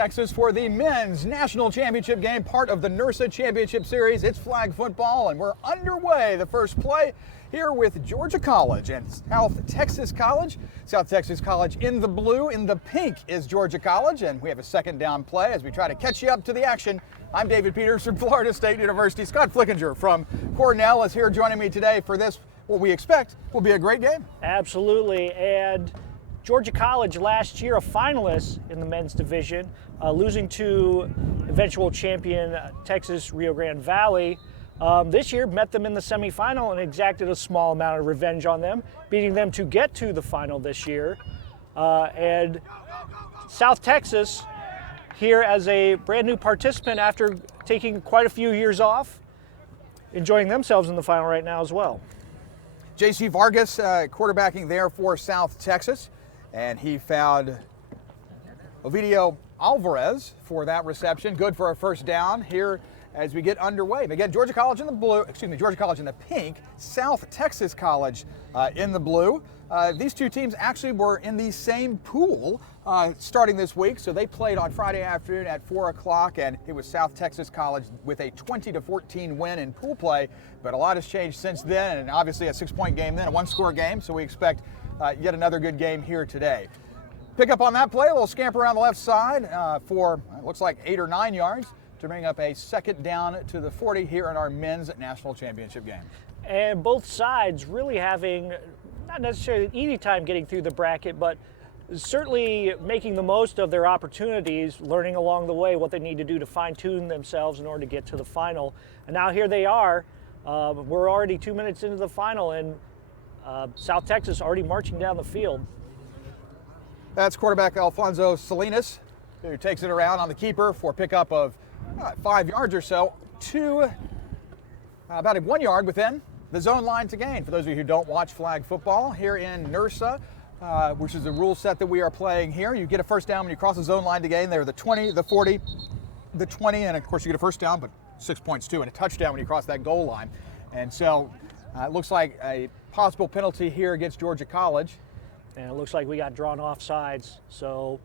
Texas for the men's national championship game, part of the NIRSA championship series. It's flag football, and we're underway. The first play here with Georgia College and South Texas College. South Texas College in the blue, in the pink is Georgia College, and we have a second down play as we try to catch you up to the action. I'm David Peters from Florida State University. Scott Flickinger from Cornell is here joining me today for this, what we expect will be a great game. Absolutely, and Georgia College last year a finalist in the men's division, losing to eventual champion Texas Rio Grande Valley. This year met them in the semifinal and exacted a small amount of revenge on them, beating them to get to the final this year. And South Texas here as a brand new participant after taking quite a few years off, enjoying themselves in the final right now as well. J.C. Vargas quarterbacking there for South Texas, and he found Ovidio Alvarez for that reception. Good for a first down here as we get underway. And again, Georgia College in the blue, Georgia College in the pink, South Texas College in the blue. These two teams actually were in the same pool starting this week, so they played on Friday afternoon at 4 o'clock, and it was South Texas College with a 20-14 win in pool play. But a lot has changed since then, and obviously a 6-point game then, a one-score game, so we expect yet another good game here today. Pick up on that play, a little scamper around the left side for, looks like 8 or 9 yards to bring up a second down to the 40 here in our men's national championship game. And both sides really having not necessarily an easy time getting through the bracket, but certainly making the most of their opportunities, learning along the way what they need to do to fine-tune themselves in order to get to the final. And now here they are. We're already 2 minutes into the final, and South Texas already marching down the field. That's quarterback Alfonso Salinas, who takes it around on the keeper for pickup of 5 yards or so to about 1 yard within the zone line to gain. For those of you who don't watch flag football here in NIRSA, which is the rule set that we are playing here, you get a first down when you cross the zone line to gain. There, the 20, the 40, the 20, and of course you get a first down, but 6 points too, and a touchdown when you cross that goal line. And so it looks like a possible penalty here against Georgia College. And it looks like we got drawn off sides, so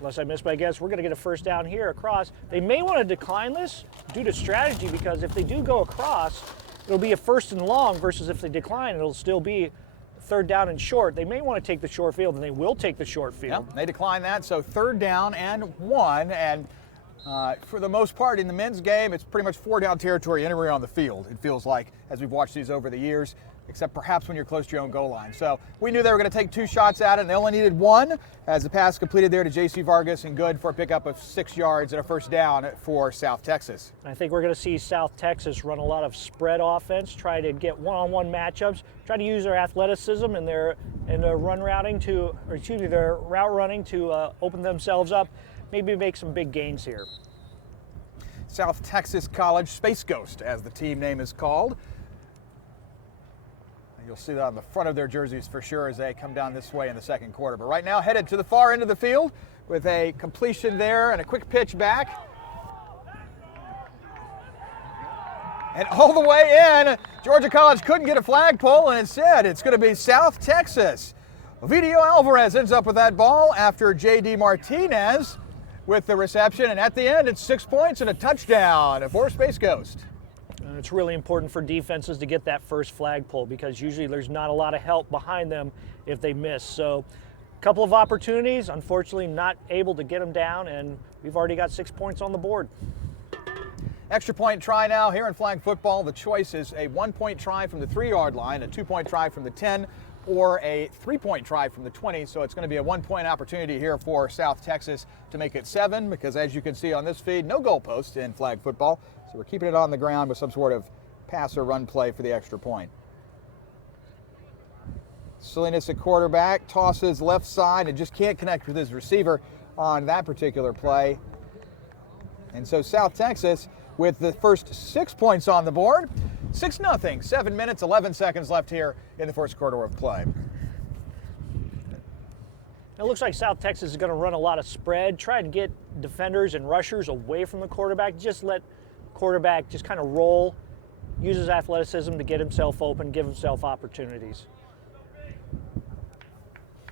unless I missed my guess, we're going to get a first down here across. They may want to decline this due to strategy, because if they do go across, it'll be a first and long, versus if they decline, it'll still be third down and short. They may want to take the short field, and they will take the short field. Yep, they decline that, so third down and 1, and for the most part in the men's game, it's pretty much 4-down territory anywhere on the field, it feels like, as we've watched these over the years, except perhaps when you're close to your own goal line. So we knew they were going to take 2 shots at it, and they only needed 1 as the pass completed there to J.C. Vargas, and good for a pickup of 6 yards and a first down for South Texas. I think we're going to see South Texas run a lot of spread offense, try to get one-on-one matchups, try to use their athleticism and their run routing to, or excuse me, their route running to open themselves up, maybe make some big gains here. South Texas College, Space Ghost as the team name is called. You'll see that on the front of their jerseys for sure as they come down this way in the second quarter. But right now headed to the far end of the field with a completion there and a quick pitch back. And all the way in, Georgia College couldn't get a flagpole, and instead it's going to be South Texas. Ovidio Alvarez ends up with that ball after J.D. Martinez with the reception, and at the end it's 6 points and a touchdown for Space Ghost. It's really important for defenses to get that first flagpole, because usually there's not a lot of help behind them if they miss. So a couple of opportunities, unfortunately not able to get them down, and we've already got 6 points on the board. Extra point try now here in flag football. The choice is a 1-point try from the 3-yard line, a 2-point try from the 10, or a 3-point try from the 20. So it's going to be a 1-point opportunity here for South Texas to make it 7, because as you can see on this feed, no goalpost in flag football. So we're keeping it on the ground with some sort of pass or run play for the extra point. Salinas at quarterback, tosses left side and just can't connect with his receiver on that particular play. And so South Texas with the first 6 points on the board, 6-0, 7 minutes, 11 seconds left here in the first quarter of play. It looks like South Texas is going to run a lot of spread, try to get defenders and rushers away from the quarterback, just let quarterback just kind of roll, use his athleticism to get himself open, give himself opportunities.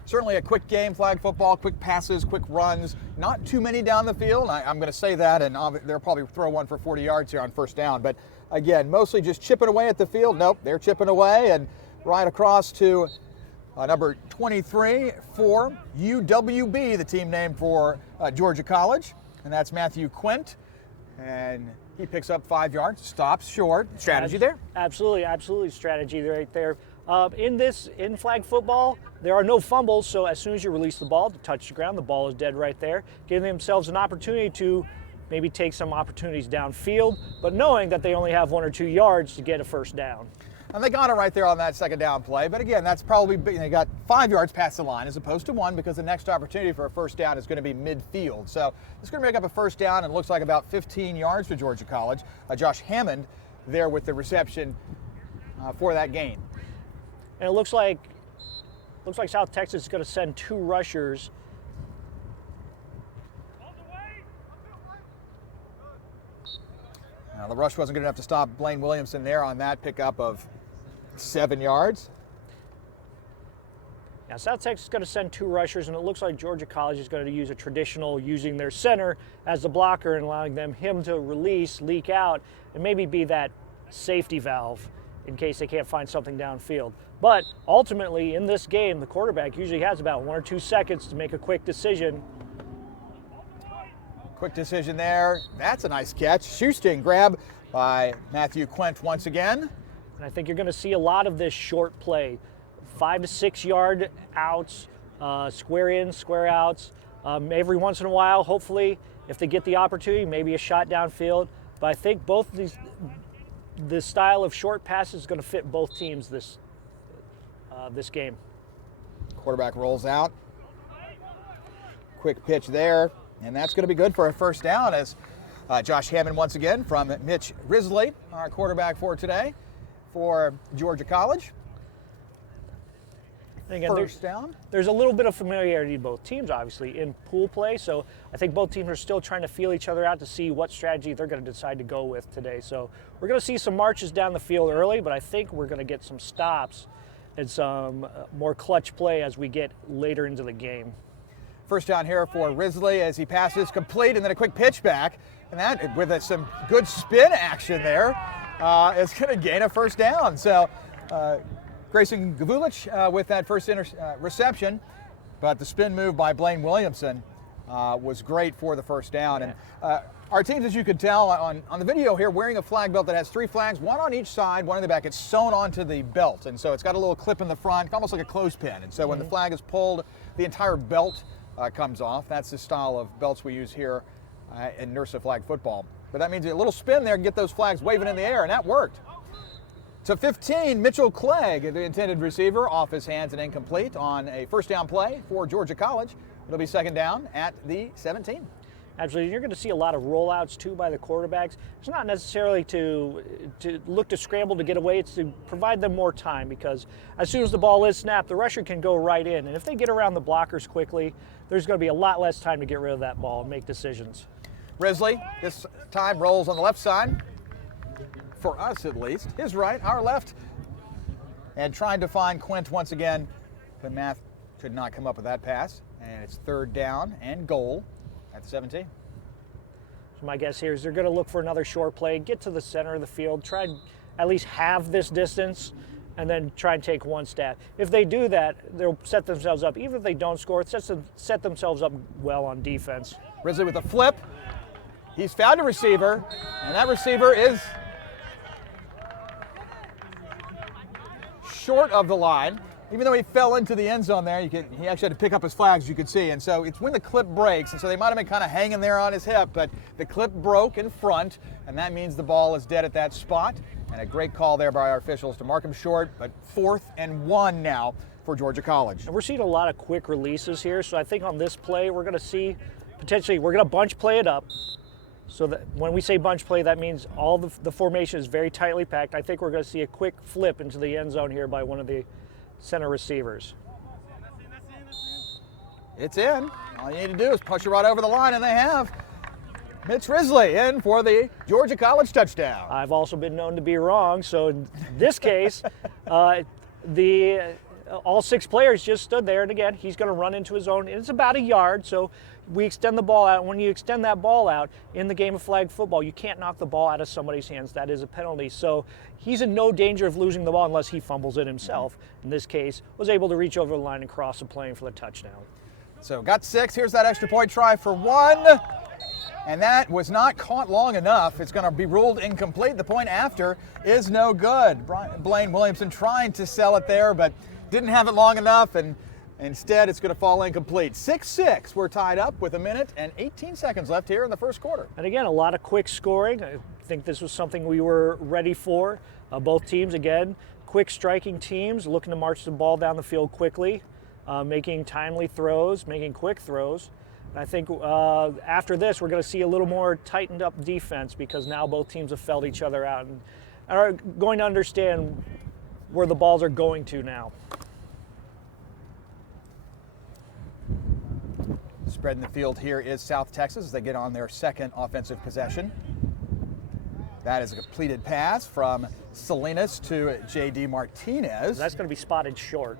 certainly a quick game, flag football, quick passes, quick runs, not too many down the field. I'm going to say that, and they'll probably throw one for 40 yards here on first down. But again, mostly just chipping away at the field. Nope, they're chipping away, and right across to number 23 for UWB, the team name for Georgia College, and that's Matthew Quint. And he picks up 5 yards, stops short. Strategy there? Absolutely strategy right there. In flag football, there are no fumbles, so as soon as you release the ball to touch the ground, the ball is dead right there, giving themselves an opportunity to maybe take some opportunities downfield, but knowing that they only have 1 or 2 yards to get a first down. And they got it right there on that second down play. But again, that's probably, they got 5 yards past the line as opposed to 1, because the next opportunity for a first down is going to be midfield. So it's going to make up a first down, and it looks like about 15 yards for Georgia College. Josh Hammond there with the reception for that gain. And it looks like South Texas is going to send 2 rushers. Now, the rush wasn't good enough to stop Blaine Williamson there on that pickup of 7 yards. Now, South Texas is going to send 2 rushers, and it looks like Georgia College is going to use a traditional, using their center as the blocker and allowing him to release, leak out, and maybe be that safety valve in case they can't find something downfield. But ultimately, in this game, the quarterback usually has about 1 or 2 seconds to make a quick decision. Quick decision there. That's a nice catch. Shoesting grab by Matthew Quint once again. And I think you're going to see a lot of this short play. 5 to 6 yard outs, square in, square outs. Every once in a while, hopefully, if they get the opportunity, maybe a shot downfield. But I think both of this style of short passes is going to fit both teams this game. Quarterback rolls out. Quick pitch there, and that's going to be good for a first down as Josh Hammond once again from Mitch Risley, our quarterback for today for Georgia College. And again, first down. There's a little bit of familiarity to both teams, obviously, in pool play. So I think both teams are still trying to feel each other out to see what strategy they're going to decide to go with today. So we're going to see some marches down the field early, but I think we're going to get some stops and some more clutch play as we get later into the game. First down here for Risley as he passes complete, and then a quick pitch back. And that, with some good spin action there, is going to gain a first down. So Grayson Gavulich with that first reception, but the spin move by Blaine Williamson was great for the first down. And our teams, as you could tell on the video here, wearing a flag belt that has 3 flags, 1 on each side, 1 in the back. It's sewn onto the belt, and so it's got a little clip in the front, almost like a clothespin. And so when the flag is pulled, the entire belt comes off. That's the style of belts we use here in NIRSA flag football. But that means a little spin there and get those flags waving in the air, and that worked. To 15, Mitchell Clegg, the intended receiver, off his hands and incomplete on a first down play for Georgia College. It'll be second down at the 17. Absolutely. You're going to see a lot of rollouts, too, by the quarterbacks. It's not necessarily to look to scramble to get away. It's to provide them more time, because as soon as the ball is snapped, the rusher can go right in. And if they get around the blockers quickly, there's going to be a lot less time to get rid of that ball and make decisions. Risley, this time rolls on the left side, for us at least. His right, our left. And trying to find Quint once again, but Math could not come up with that pass. And it's third down and goal at the 17. So my guess here is they're going to look for another short play, get to the center of the field, try and at least have this distance, and then try and take one stab. If they do that, they'll set themselves up. Even if they don't score, set themselves up well on defense. Risley with a flip. He's found a receiver, and that receiver is short of the line. Even though he fell into the end zone there, he actually had to pick up his flags, you could see. And so it's when the clip breaks, and so they might have been kind of hanging there on his hip, but the clip broke in front, and that means the ball is dead at that spot. And a great call there by our officials to mark him short, but 4th and 1 now for Georgia College. And we're seeing a lot of quick releases here, so I think on this play we're going to see potentially, we're going to bunch play it up. So that when we say bunch play, that means all the formation is very tightly packed. I think we're going to see a quick flip into the end zone here by one of the center receivers. It's in. All you need to do is push it right over the line, and they have. Mitch Risley in for the Georgia College touchdown. I've also been known to be wrong, so in this case, the all 6 players just stood there, and again, he's going to run into his own. It's about a yard, so we extend the ball out. When you extend that ball out in the game of flag football, you can't knock the ball out of somebody's hands. That is a penalty. So he's in no danger of losing the ball unless he fumbles it himself. In this case, was able to reach over the line and cross the plane for the touchdown. So got 6. Here's that extra point try for 1. And that was not caught long enough. It's going to be ruled incomplete. The point after is no good. Blaine Williamson trying to sell it there, but didn't have it long enough, and instead it's going to fall incomplete. 6-6. We're tied up with 1 minute and 18 seconds left here in the first quarter. And again, a lot of quick scoring. I think this was something we were ready for. Both teams, again, quick striking teams, looking to march the ball down the field quickly, making timely throws, making quick throws. I think after this, we're going to see a little more tightened up defense because now both teams have felt each other out and are going to understand where the balls are going to now. Spreading the field here is South Texas as they get on their second offensive possession. That is a completed pass from Salinas to J.D. Martinez. That's going to be spotted short.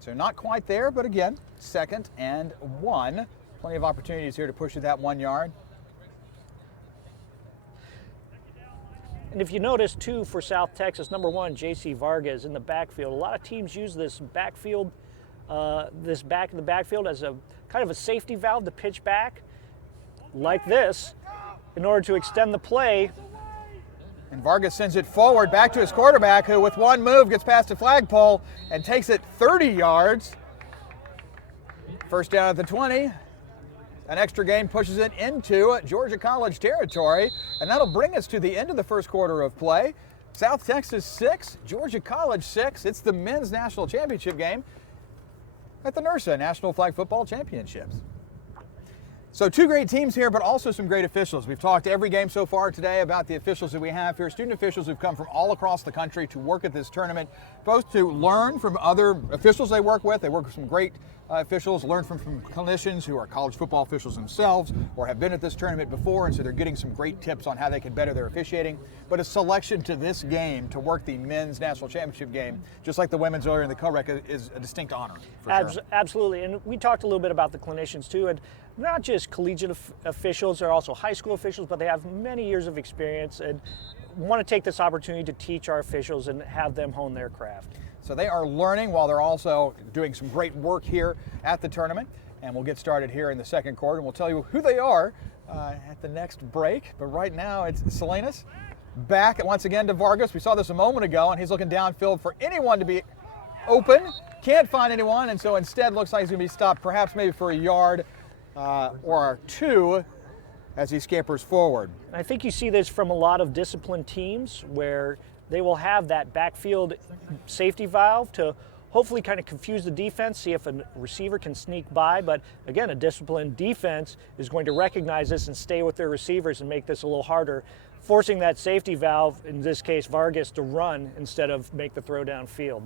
So not quite there, but again, 2nd and 1. Plenty of opportunities here to push it that 1 yard. And if you notice, too, for South Texas, number 1, J.C. Vargas in the backfield. A lot of teams use this backfield, this back in the backfield as a kind of a safety valve to pitch back like this in order to extend the play. And Vargas sends it forward back to his quarterback, who with one move gets past the flagpole and takes it 30 yards. First down at the 20. An extra gain pushes it into Georgia College territory, and that'll bring us to the end of the first quarter of play. South Texas 6, Georgia College 6. It's the men's national championship game at the NIRSA National Flag Football Championships. So 2 great teams here, but also some great officials. We've talked every game so far today about the officials that we have here, student officials who've come from all across the country to work at this tournament, both to learn from other officials they work with. They work with some great officials, learn from clinicians who are college football officials themselves or have been at this tournament before, and so they're getting some great tips on how they can better their officiating. But a selection to this game to work the men's national championship game, just like the women's earlier in the co-rec, is a distinct honor. For sure. Absolutely, and we talked a little bit about the clinicians too, and not just collegiate officials, they're also high school officials, but they have many years of experience and want to take this opportunity to teach our officials and have them hone their craft. So they are learning while they're also doing some great work here at the tournament. And we'll get started here in the second quarter, and we'll tell you who they are at the next break. But right now it's Salinas back once again to Vargas. We saw this a moment ago, and he's looking downfield for anyone to be open. Can't find anyone, and so instead looks like he's going to be stopped perhaps maybe for a yard or 2 as he scampers forward. I think you see this from a lot of disciplined teams where they will have that backfield safety valve to hopefully kind of confuse the defense, see if a receiver can sneak by. But again, a disciplined defense is going to recognize this and stay with their receivers and make this a little harder, forcing that safety valve, in this case Vargas, to run instead of make the throw downfield.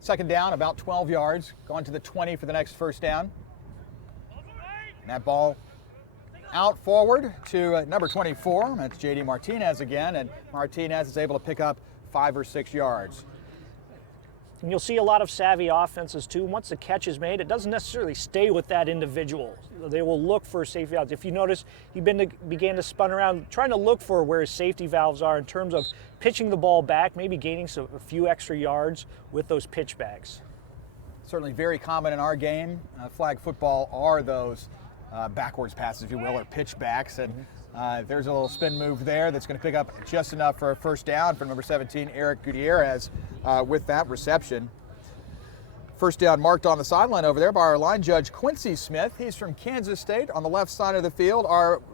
Second down, about 12 yards, going to the 20 for the next first down. And that ball out forward to number 24. That's J.D. Martinez again, and Martinez is able to pick up 5 or 6 yards. And you'll see a lot of savvy offenses too. Once the catch is made, it doesn't necessarily stay with that individual. They will look for safety valves. If you notice, he began to spin around trying to look for where his safety valves are in terms of pitching the ball back, maybe gaining a few extra yards with those pitchbacks. Certainly very common in our game. Flag football are those backwards passes, if you will, or pitchbacks. And there's a little spin move there that's going to pick up just enough for a first down for number 17, Eric Gutierrez, with that reception. First down marked on the sideline over there by our line judge, Quincy Smith. He's from Kansas State on the left side of the field.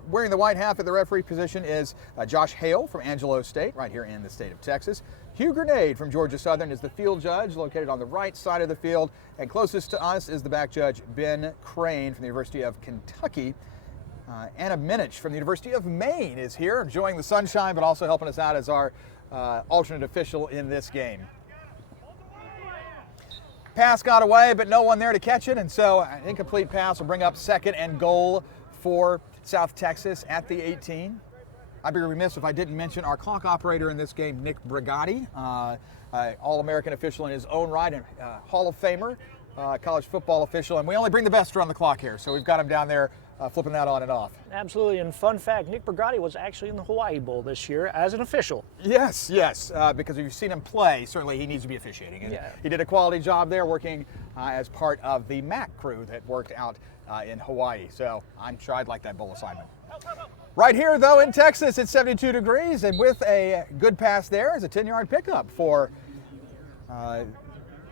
Wearing the white half at the referee position is Josh Hale from Angelo State, right here in the state of Texas. Hugh Grenade from Georgia Southern is the field judge, located on the right side of the field. And closest to us is the back judge, Ben Crane from the University of Kentucky. Anna Minich from the University of Maine is here, enjoying the sunshine, but also helping us out as our alternate official in this game. Pass got away, but no one there to catch it, and so an incomplete pass will bring up second and goal for South Texas at the 18. I'd be remiss if I didn't mention our clock operator in this game, Nick Brigatti, All-American official in his own right and Hall of Famer, college football official. And we only bring the best around the clock here, so we've got him down there flipping that on and off. Absolutely, and fun fact, Nick Brigatti was actually in the Hawaii Bowl this year as an official. Yes, because if you've seen him play, certainly he needs to be officiating. And yeah. He did a quality job there working as part of the MAC crew that worked out in Hawaii. So I'm sure I'd like that bowl assignment. Right here, though, in Texas, it's 72 degrees, and with a good pass there is a 10-yard pickup for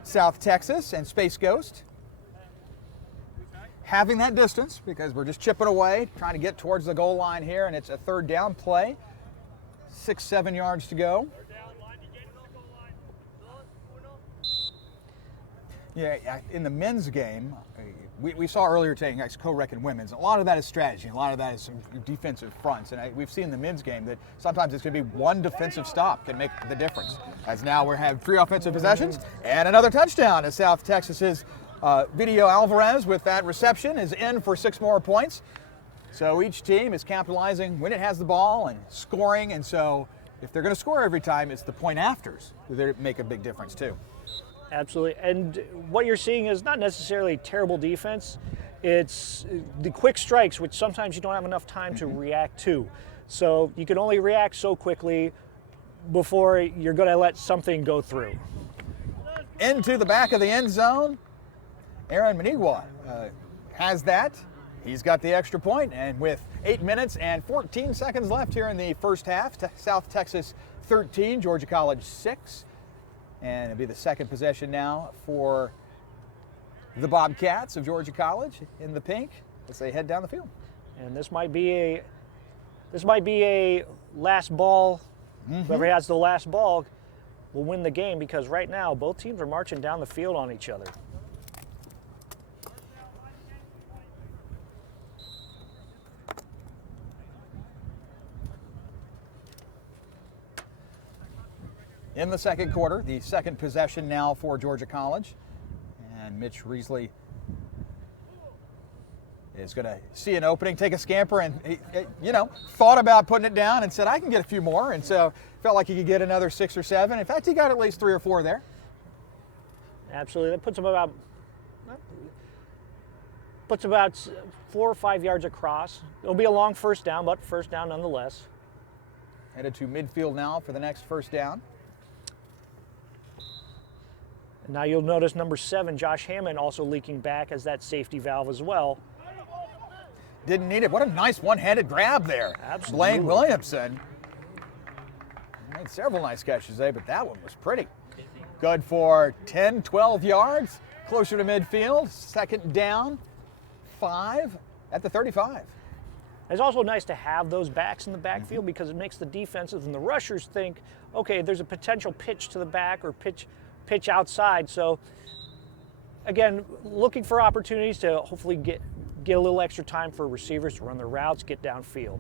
South Texas and Space Ghost. Having that distance because we're just chipping away, trying to get towards the goal line here, and it's a third down play. 6-7 yards to go. Yeah, in the men's game, we saw earlier today, guys, co-rec in women's. A lot of that is strategy. A lot of that is some defensive fronts. And we've seen in the men's game that sometimes it's going to be one defensive stop can make the difference. As now we have 3 offensive possessions and another touchdown as South Texas's Video Alvarez with that reception is in for 6 more points. So each team is capitalizing when it has the ball and scoring. And so if they're going to score every time, it's the point afters that make a big difference too. Absolutely, and what you're seeing is not necessarily terrible defense. It's the quick strikes, which sometimes you don't have enough time to react to. So you can only react so quickly before you're going to let something go through. Into the back of the end zone. Aaron Manigua has that. He's got the extra point, and with 8 minutes and 14 seconds left here in the first half, South Texas 13, Georgia College 6. And it'll be the second possession now for the Bobcats of Georgia College in the pink as they head down the field. And this might be a last ball. Whoever has the last ball will win the game, because right now both teams are marching down the field on each other. In the second quarter, the second possession now for Georgia College. And Mitch Reesley is going to see an opening, take a scamper, and he, thought about putting it down and said, I can get a few more. And so felt like he could get another 6 or 7. In fact, he got at least 3 or 4 there. Absolutely. That puts him about 4 or 5 yards across. It'll be a long first down, but first down nonetheless. Headed to midfield now for the next first down. And now you'll notice number 7, Josh Hammond, also leaking back as that safety valve as well. Didn't need it. What a nice one-handed grab there. Absolutely. Blaine Williamson made several nice catches today, but that one was pretty. Good for 10, 12 yards, closer to midfield. Second down, 5 at the 35. It's also nice to have those backs in the backfield because it makes the defenses and the rushers think, okay, there's a potential pitch to the back or pitch outside. So again, looking for opportunities to hopefully get a little extra time for receivers to run their routes, get downfield.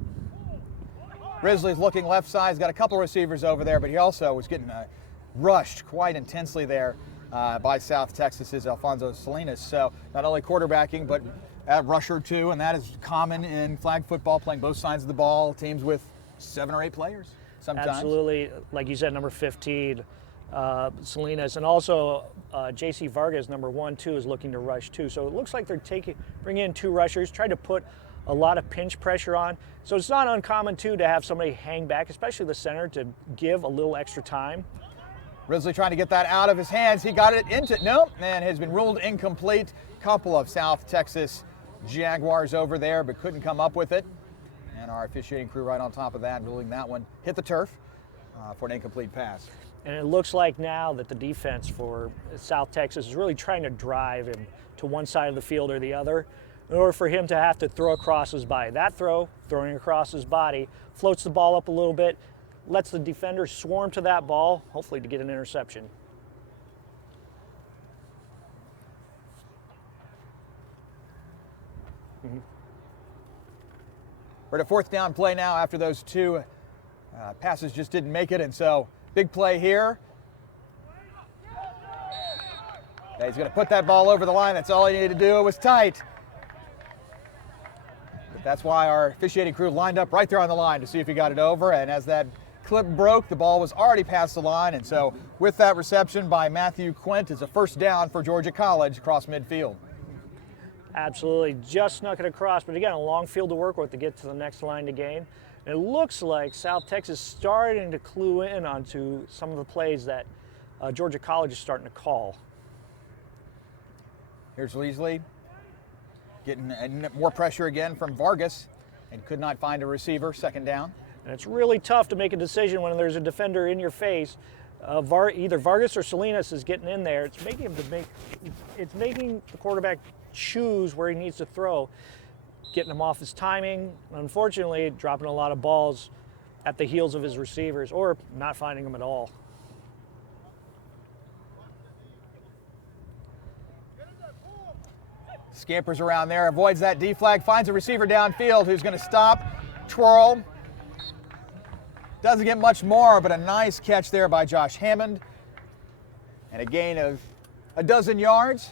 Risley's looking left side. He's got a couple receivers over there, but he also was getting rushed quite intensely there by South Texas's Alfonso Salinas. So not only quarterbacking, but a rusher too, and that is common in flag football, playing both sides of the ball, teams with 7 or 8 players sometimes. Absolutely. Like you said, number 15, Salinas, and also J.C. Vargas, number 1, too, is looking to rush too. So it looks like they're bringing in 2 rushers, trying to put a lot of pinch pressure on. So it's not uncommon too to have somebody hang back, especially the center, to give a little extra time. Risley trying to get that out of his hands. He got it into, nope, and has been ruled incomplete. Couple of South Texas Jaguars over there, but couldn't come up with it. And our officiating crew right on top of that, ruling that one hit the turf for an incomplete pass. And it looks like now that the defense for South Texas is really trying to drive him to one side of the field or the other in order for him to have to throw across his body. That throw, throwing across his body, floats the ball up a little bit, lets the defender swarm to that ball, hopefully to get an interception. We're at a 4th down play now after those 2 passes just didn't make it, and so big play here. He's going to put that ball over the line. That's all he needed to do. It was tight. That's why our officiating crew lined up right there on the line to see if he got it over. And as that clip broke, the ball was already past the line. And so with that reception by Matthew Quint, it's a first down for Georgia College across midfield. Absolutely, just snuck it across, but again, a long field to work with to get to the next line to gain. And it looks like South Texas is starting to clue in onto some of the plays that Georgia College is starting to call. Here's Leasley getting more pressure again from Vargas and could not find a receiver, second down. And it's really tough to make a decision when there's a defender in your face. Either Vargas or Salinas is getting in there. It's making the quarterback choose where he needs to throw, getting him off his timing, unfortunately dropping a lot of balls at the heels of his receivers or not finding them at all. Scampers around there, avoids that D flag, finds a receiver downfield who's going to stop, twirl. Doesn't get much more, but a nice catch there by Josh Hammond. And a gain of a dozen yards.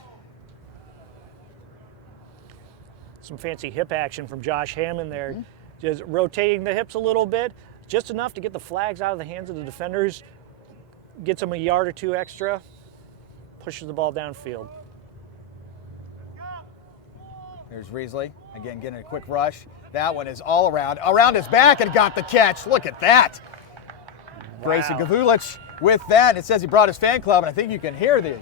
Some fancy hip action from Josh Hammond there. Just rotating the hips a little bit, just enough to get the flags out of the hands of the defenders, gets them a yard or two extra, pushes the ball downfield. Here's Reesley, again getting a quick rush. That one is all around his back and got the catch. Look at that. Wow. Grayson Gavulich with that. It says he brought his fan club, and I think you can hear the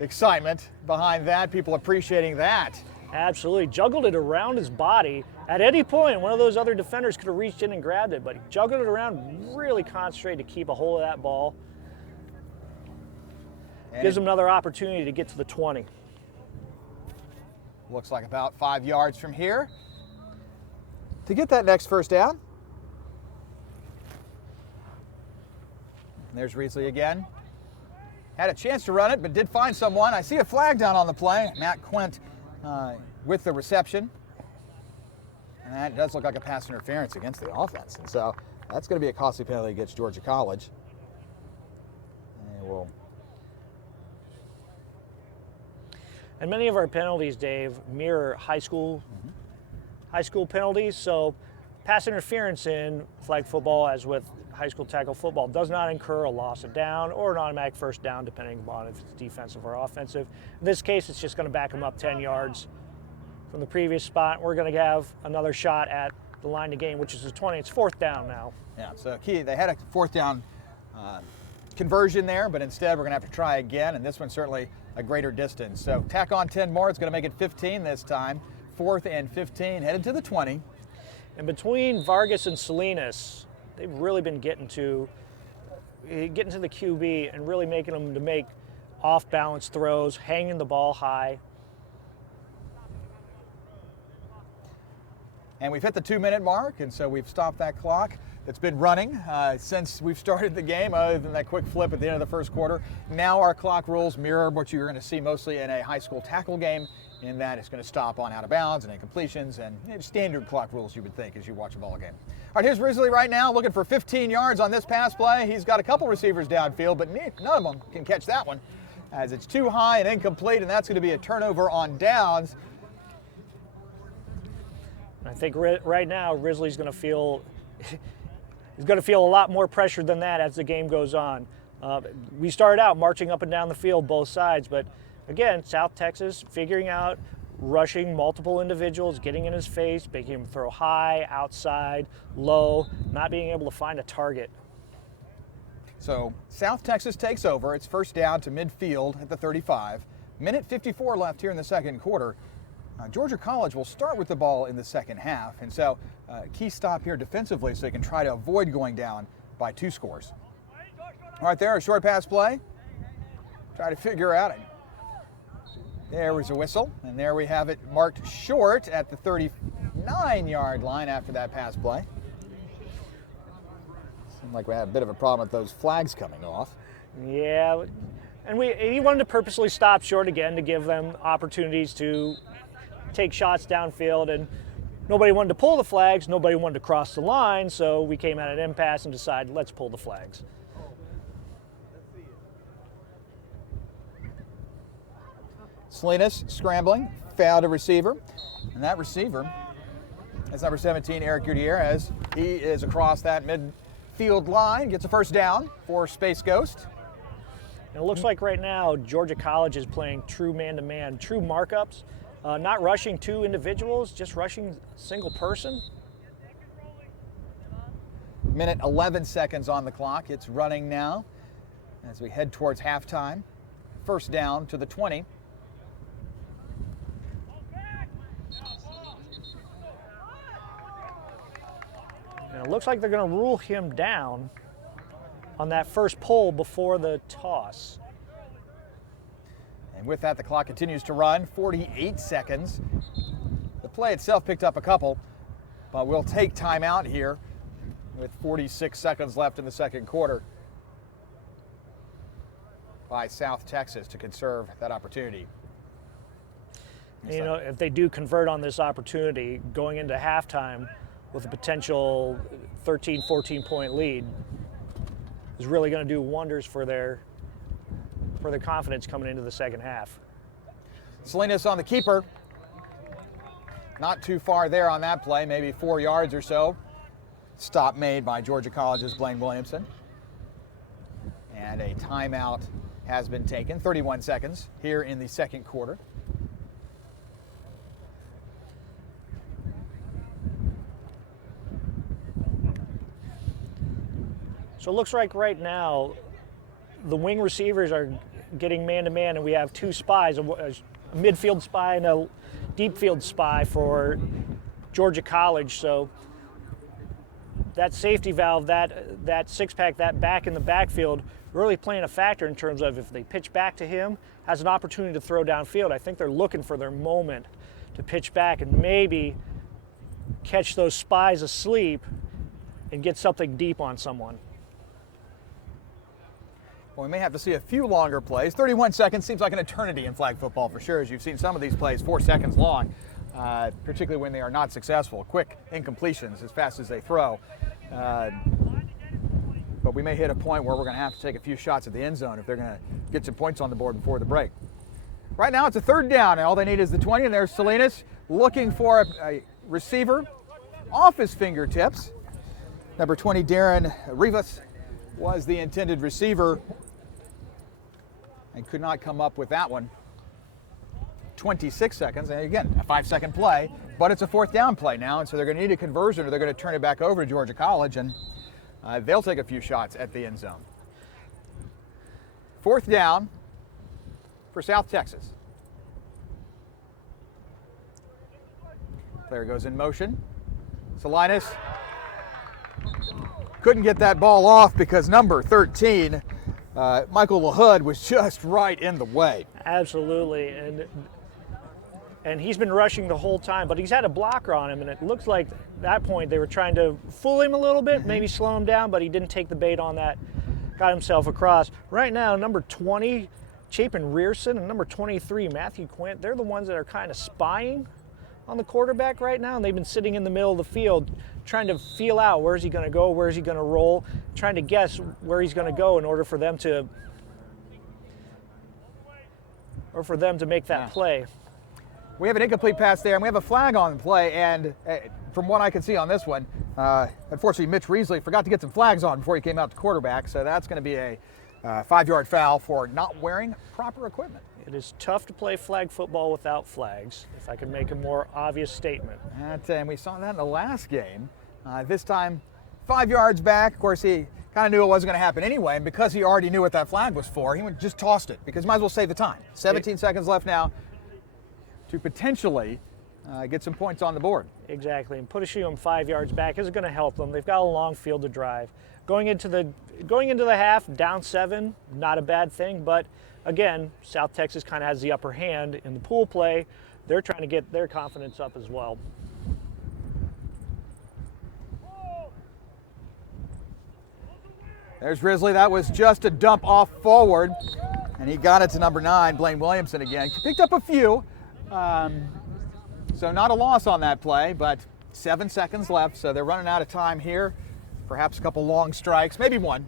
excitement behind that, people appreciating that. Absolutely, juggled it around his body. At any point, one of those other defenders could have reached in and grabbed it, but he juggled it around, really concentrated to keep a hold of that ball. And gives him another opportunity to get to the 20. Looks like about 5 yards from here to get that next first down. And there's Reesley again. Had a chance to run it, but did find someone. I see a flag down on the play. Matt Quint with the reception. And that does look like a pass interference against the offense. And so that's going to be a costly penalty against Georgia College. And we'll... And many of our penalties, Dave, mirror high school penalties. So pass interference in flag football, as with high school tackle football, does not incur a loss of down or an automatic first down, depending upon if it's defensive or offensive. In this case, it's just going to back them up 10 yards from the previous spot. We're going to have another shot at the line to gain, which is the 20. It's fourth down now. Yeah, so key, they had a fourth down conversion there, but instead we're going to have to try again, and this one's certainly a greater distance. So tack on 10 more. It's going to make it 15 this time. 4th and 15, headed to the 20. And between Vargas and Salinas, they've really been getting to the QB and really making them to make off-balance throws, hanging the ball high. And we've hit the 2-minute mark, and so we've stopped that clock that's been running since we've started the game, other than that quick flip at the end of the first quarter. Now our clock rules mirror what you're going to see mostly in a high school tackle game, in that it's going to stop on out of bounds and incompletions and standard clock rules you would think as you watch a ball game. All right, here's Risley right now looking for 15 yards on this pass play. He's got a couple receivers downfield, but none of them can catch that one as it's too high and incomplete, and that's going to be a turnover on downs. I think right now Risley's going to feel he's going to feel a lot more pressure than that as the game goes on. We started out marching up and down the field both sides, but again, South Texas figuring out rushing multiple individuals, getting in his face, making him throw high, outside, low, not being able to find a target. So South Texas takes over. It's first down to midfield at the 35. Minute 54 left here in the second quarter. Georgia College will start with the ball in the second half, and so key stop here defensively so they can try to avoid going down by 2 scores. All right, there, a short pass play. Try to figure out it. There was a whistle, and there we have it marked short at the 39-yard line after that pass play. Seemed like we had a bit of a problem with those flags coming off. Yeah, and he wanted to purposely stop short again to give them opportunities to take shots downfield, and nobody wanted to pull the flags, nobody wanted to cross the line, so we came at an impasse and decided, let's pull the flags. Salinas scrambling, fouled a receiver, and that receiver That's number 17, Eric Gutierrez. He is across that midfield line, gets a first down for Space Ghost. And it looks like right now Georgia College is playing true man-to-man, true markups, not rushing two individuals, just rushing single person. Minute 11 seconds on the clock. It's running now as we head towards halftime. First down to the 20. And it looks like they're going to rule him down on that first pull before the toss. And with that, the clock continues to run, 48 seconds. The play itself picked up a couple, but we'll take time out here with 46 seconds left in the second quarter by South Texas to conserve that opportunity. You know, if they do convert on this opportunity going into halftime with a potential 13, 14-point lead, is really going to do wonders for their confidence coming into the second half. Salinas on the keeper. Not too far there on that play, maybe 4 yards or so. Stop made by Georgia College's Blaine Williamson. And a timeout has been taken, 31 seconds here in the second quarter. So it looks like right now the wing receivers are getting man-to-man, and we have two spies, a midfield spy and a deep field spy for Georgia College. So that safety valve, that six-pack, that back in the backfield, really playing a factor in terms of if they pitch back to him, has an opportunity to throw downfield. I think they're looking for their moment to pitch back and maybe catch those spies asleep and get something deep on someone. Well, we may have to see a few longer plays. 31 seconds seems like an eternity in flag football for sure, as you've seen some of these plays 4 seconds long, particularly when they are not successful. Quick incompletions as fast as they throw. But we may hit a point where we're going to have to take a few shots at the end zone if they're going to get some points on the board before the break. Right now it's a third down, and all they need is the 20, and there's Salinas looking for a receiver off his fingertips. Number 20, Darren Rivas, was the intended receiver and could not come up with that one. 26 seconds, and again, a 5-second play, but it's a fourth down play now, and so they're going to need a conversion or they're going to turn it back over to Georgia College, and they'll take a few shots at the end zone. Fourth down for South Texas. Player goes in motion. Salinas couldn't get that ball off because number 13, Michael LaHood, was just right in the way. Absolutely, and he's been rushing the whole time, but he's had a blocker on him, and it looks like at that point they were trying to fool him a little bit, maybe slow him down, but he didn't take the bait on that, got himself across. Right now, number 20, Chapin Rearson, and number 23, Matthew Quint, they're the ones that are kind of spying on the quarterback right now, and they've been sitting in the middle of the field trying to feel out where's he going to go, where's he going to roll, trying to guess where he's going to go in order for them to make that play. We have an incomplete pass there, and we have a flag on the play, and from what I can see on this one, unfortunately Mitch Reesley forgot to get some flags on before he came out to quarterback, so that's going to be a 5-yard foul for not wearing proper equipment. It is tough to play flag football without flags, if I can make a more obvious statement. And we saw that in the last game. This time, 5 yards back. Of course, he kind of knew it wasn't going to happen anyway, and because he already knew what that flag was for, he just tossed it, because he might as well save the time. 17 seconds left now to potentially get some points on the board. Exactly, and pushing them 5 yards back is going to help them. They've got a long field to drive. Going into the half, down 7, not a bad thing, but again, South Texas kind of has the upper hand in the pool play. They're trying to get their confidence up as well. There's Risley. That was just a dump off forward, and he got it to number 9, Blaine Williamson again. Picked up a few, so not a loss on that play, but 7 seconds left, so they're running out of time here. Perhaps a couple long strikes, maybe one,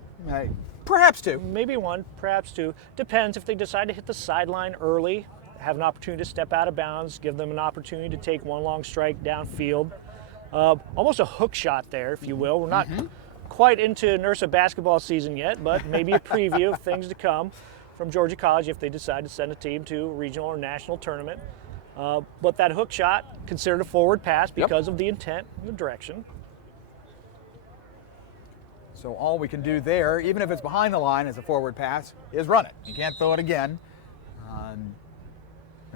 perhaps two. Maybe one, perhaps two. Depends if they decide to hit the sideline early, have an opportunity to step out of bounds, give them an opportunity to take one long strike downfield. Almost a hook shot there, if you will. We're not quite into NIRSA basketball season yet, but maybe a preview of things to come from Georgia College if they decide to send a team to a regional or national tournament. But that hook shot, considered a forward pass because of the intent and the direction. So all we can do there, even if it's behind the line as a forward pass, is run it. You can't throw it again. And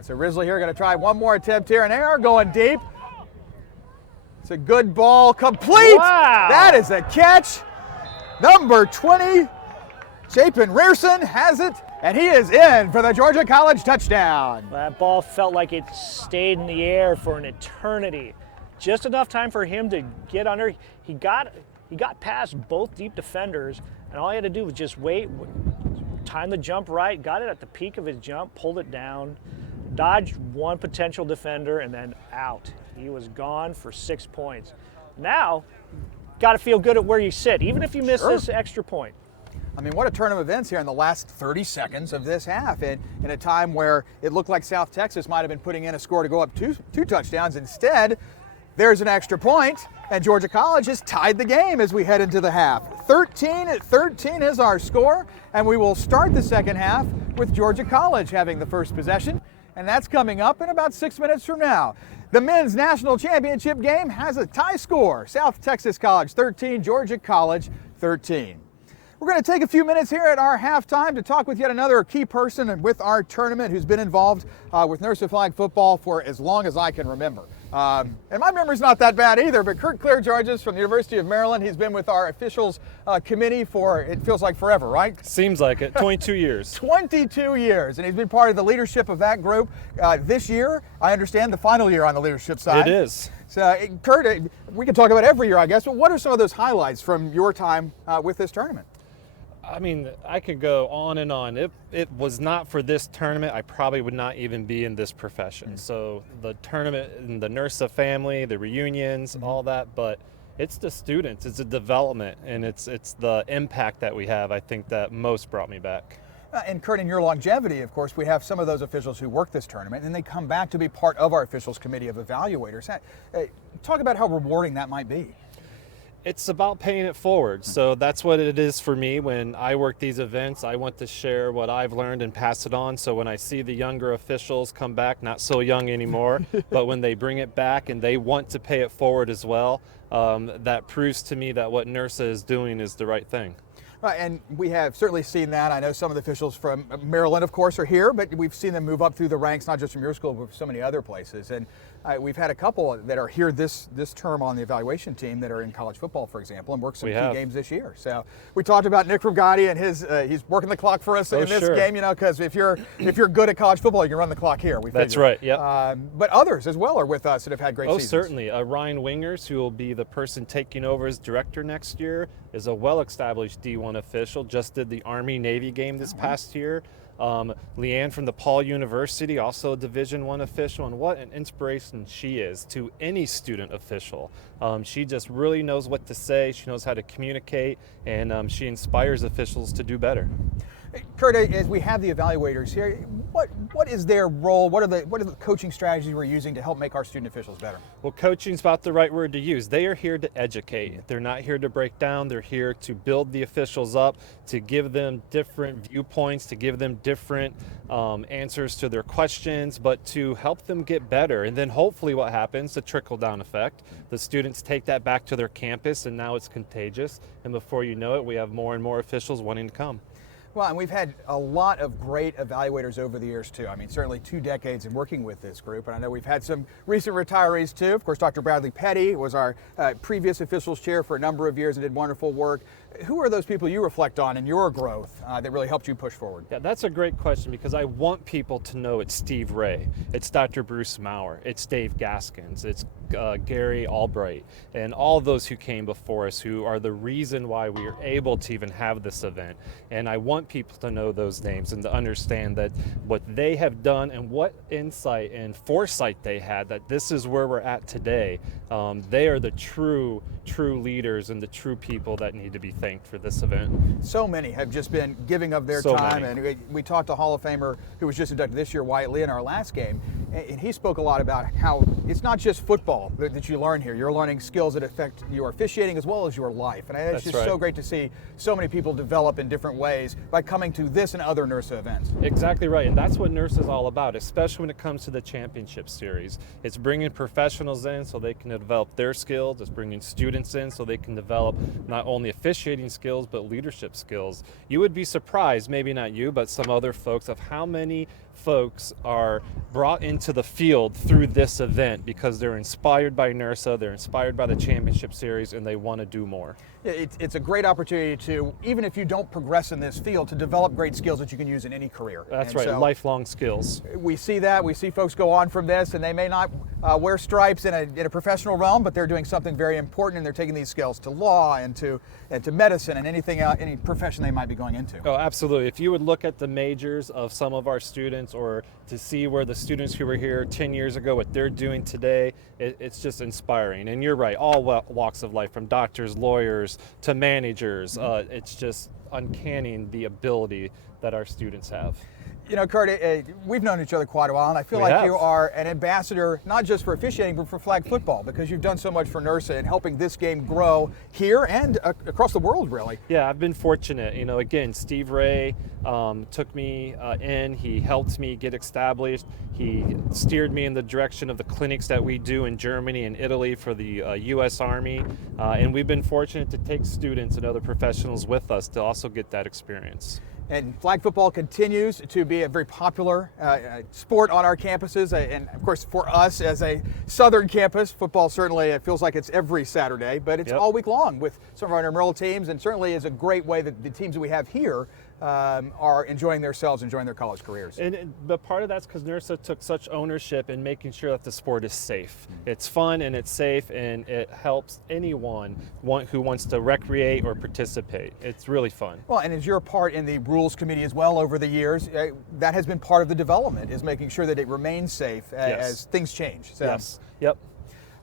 so Risley here going to try one more attempt here, and they are going deep. It's a good ball, complete. Wow. That is a catch. Number 20, Chapin Rearson has it, and he is in for the Georgia College touchdown. That ball felt like it stayed in the air for an eternity. Just enough time for him to get under. He got past both deep defenders, and all he had to do was just wait, time the jump right, got it at the peak of his jump, pulled it down, dodged one potential defender, and then out. He was gone for 6 points. Now, got to feel good at where you sit, even if you miss this extra point. I mean, what a turn of events here in the last 30 seconds of this half, and in a time where it looked like South Texas might have been putting in a score to go up two touchdowns. Instead, there's an extra point, and Georgia College has tied the game as we head into the half. 13-13 is our score, and we will start the second half with Georgia College having the first possession, and that's coming up in about 6 minutes from now. The men's national championship game has a tie score. South Texas College 13, Georgia College 13. We're going to take a few minutes here at our halftime to talk with yet another key person with our tournament who's been involved with NIRSA flag football for as long as I can remember. And my memory's not that bad either, but Kurt Clear joins us from the University of Maryland. He's been with our officials committee for, it feels like forever, right? Seems like it, 22 years. 22 years, and he's been part of the leadership of that group. This year, I understand, the final year on the leadership side. It is. So, Kurt, we can talk about every year, I guess, but what are some of those highlights from your time with this tournament? I mean, I could go on and on. If it was not for this tournament, I probably would not even be in this profession. So the tournament and the NIRSA family, the reunions, all that, but it's the students, it's the development, and it's the impact that we have, I think, that most brought me back. And Kurt, in your longevity, of course, we have some of those officials who work this tournament, and they come back to be part of our officials committee of evaluators. Talk about how rewarding that might be. It's about paying it forward. So that's what it is for me. When I work these events, I want to share what I've learned and pass it on. So when I see the younger officials come back, not so young anymore, but when they bring it back and they want to pay it forward as well, that proves to me that what NIRSA is doing is the right thing. And we have certainly seen that. I know some of the officials from Maryland, of course, are here, but we've seen them move up through the ranks, not just from your school, but from so many other places. And we've had a couple that are here this term on the evaluation team that are in college football, for example, and worked some key games this year. So we talked about Nick Rugati and he's working the clock for us in this game, because if you're good at college football, you can run the clock here. That's right, yep. But others as well are with us that have had great seasons. Certainly. Ryan Wingers, who will be the person taking over as director next year, is a well-established D1 official, just did the Army-Navy game this past year. Leanne from DePaul University, also a Division I official, and what an inspiration she is to any student official. She just really knows what to say, she knows how to communicate, and she inspires officials to do better. Kurt, as we have the evaluators here, what is their role? What are the coaching strategies we're using to help make our student officials better? Well, coaching is about the right word to use. They are here to educate. They're not here to break down. They're here to build the officials up, to give them different viewpoints, to give them different answers to their questions, but to help them get better. And then hopefully what happens, the trickle-down effect. The students take that back to their campus, and now it's contagious. And before you know it, we have more and more officials wanting to come. Well, and we've had a lot of great evaluators over the years, too. I mean, certainly 2 decades in working with this group, and I know we've had some recent retirees, too. Of course, Dr. Bradley Petty was our previous officials chair for a number of years and did wonderful work. Who are those people you reflect on in your growth that really helped you push forward? Yeah, that's a great question, because I want people to know it's Steve Ray, it's Dr. Bruce Maurer, it's Dave Gaskins, it's Gary Albright, and all those who came before us who are the reason why we are able to even have this event. And I want people to know those names and to understand that what they have done and what insight and foresight they had, that this is where we're at today. They are the true leaders and the true people that need to be thanked for this event. So many have just been giving of their So time, many. and we talked to Hall of Famer who was just inducted this year, Wyatt Lee, in our last game, and he spoke a lot about how it's not just football that you learn here. You're learning skills that affect your officiating as well as your life, and it's That's just right. so great to see so many people develop in different ways by coming to this and other NIRSA events. Exactly right, and that's what NIRSA is all about, especially when it comes to the championship series. It's bringing professionals in so they can develop their skills. It's bringing students in so they can develop not only officiating skills but leadership skills. You would be surprised, maybe not you, but some other folks, of how many folks are brought into the field through this event because they're inspired by NIRSA, they're inspired by the championship series, and they want to do more. It's a great opportunity to, even if you don't progress in this field, to develop great skills that you can use in any career. That's And right, so lifelong skills. we see that. We see folks go on from this, and they may not wear stripes in a professional realm, but they're doing something very important, and they're taking these skills to law and to medicine and anything else, any profession they might be going into. Oh, absolutely. If you would look at the majors of some of our students, or to see where the students who were here 10 years ago, what they're doing today, it's just inspiring. And you're right, all walks of life, from doctors, lawyers, to managers. It's just uncanny the ability that our students have. You know, Kurt, we've known each other quite a while, and I feel We like have. you are an ambassador, not just for officiating, but for flag football, because you've done so much for NIRSA in helping this game grow here and across the world, really. Yeah, I've been fortunate. You know, again, Steve Ray took me in. He helped me get established. He steered me in the direction of the clinics that we do in Germany and Italy for the U.S. Army. And we've been fortunate to take students and other professionals with us to also get that experience. And flag football continues to be a very popular sport on our campuses. And of course, for us as a southern campus, football certainly, it feels like it's every Saturday, but it's Yep. all week long with some of our intramural teams, and certainly is a great way that the teams that we have here are enjoying themselves, enjoying their college careers. But part of that's because NIRSA took such ownership in making sure that the sport is safe. It's fun and it's safe, and it helps anyone who wants to recreate or participate. It's really fun. Well, and as you're a part in the rules committee as well over the years, that has been part of the development, is making sure that it remains safe Yes. as things change. So, Yes. Yep.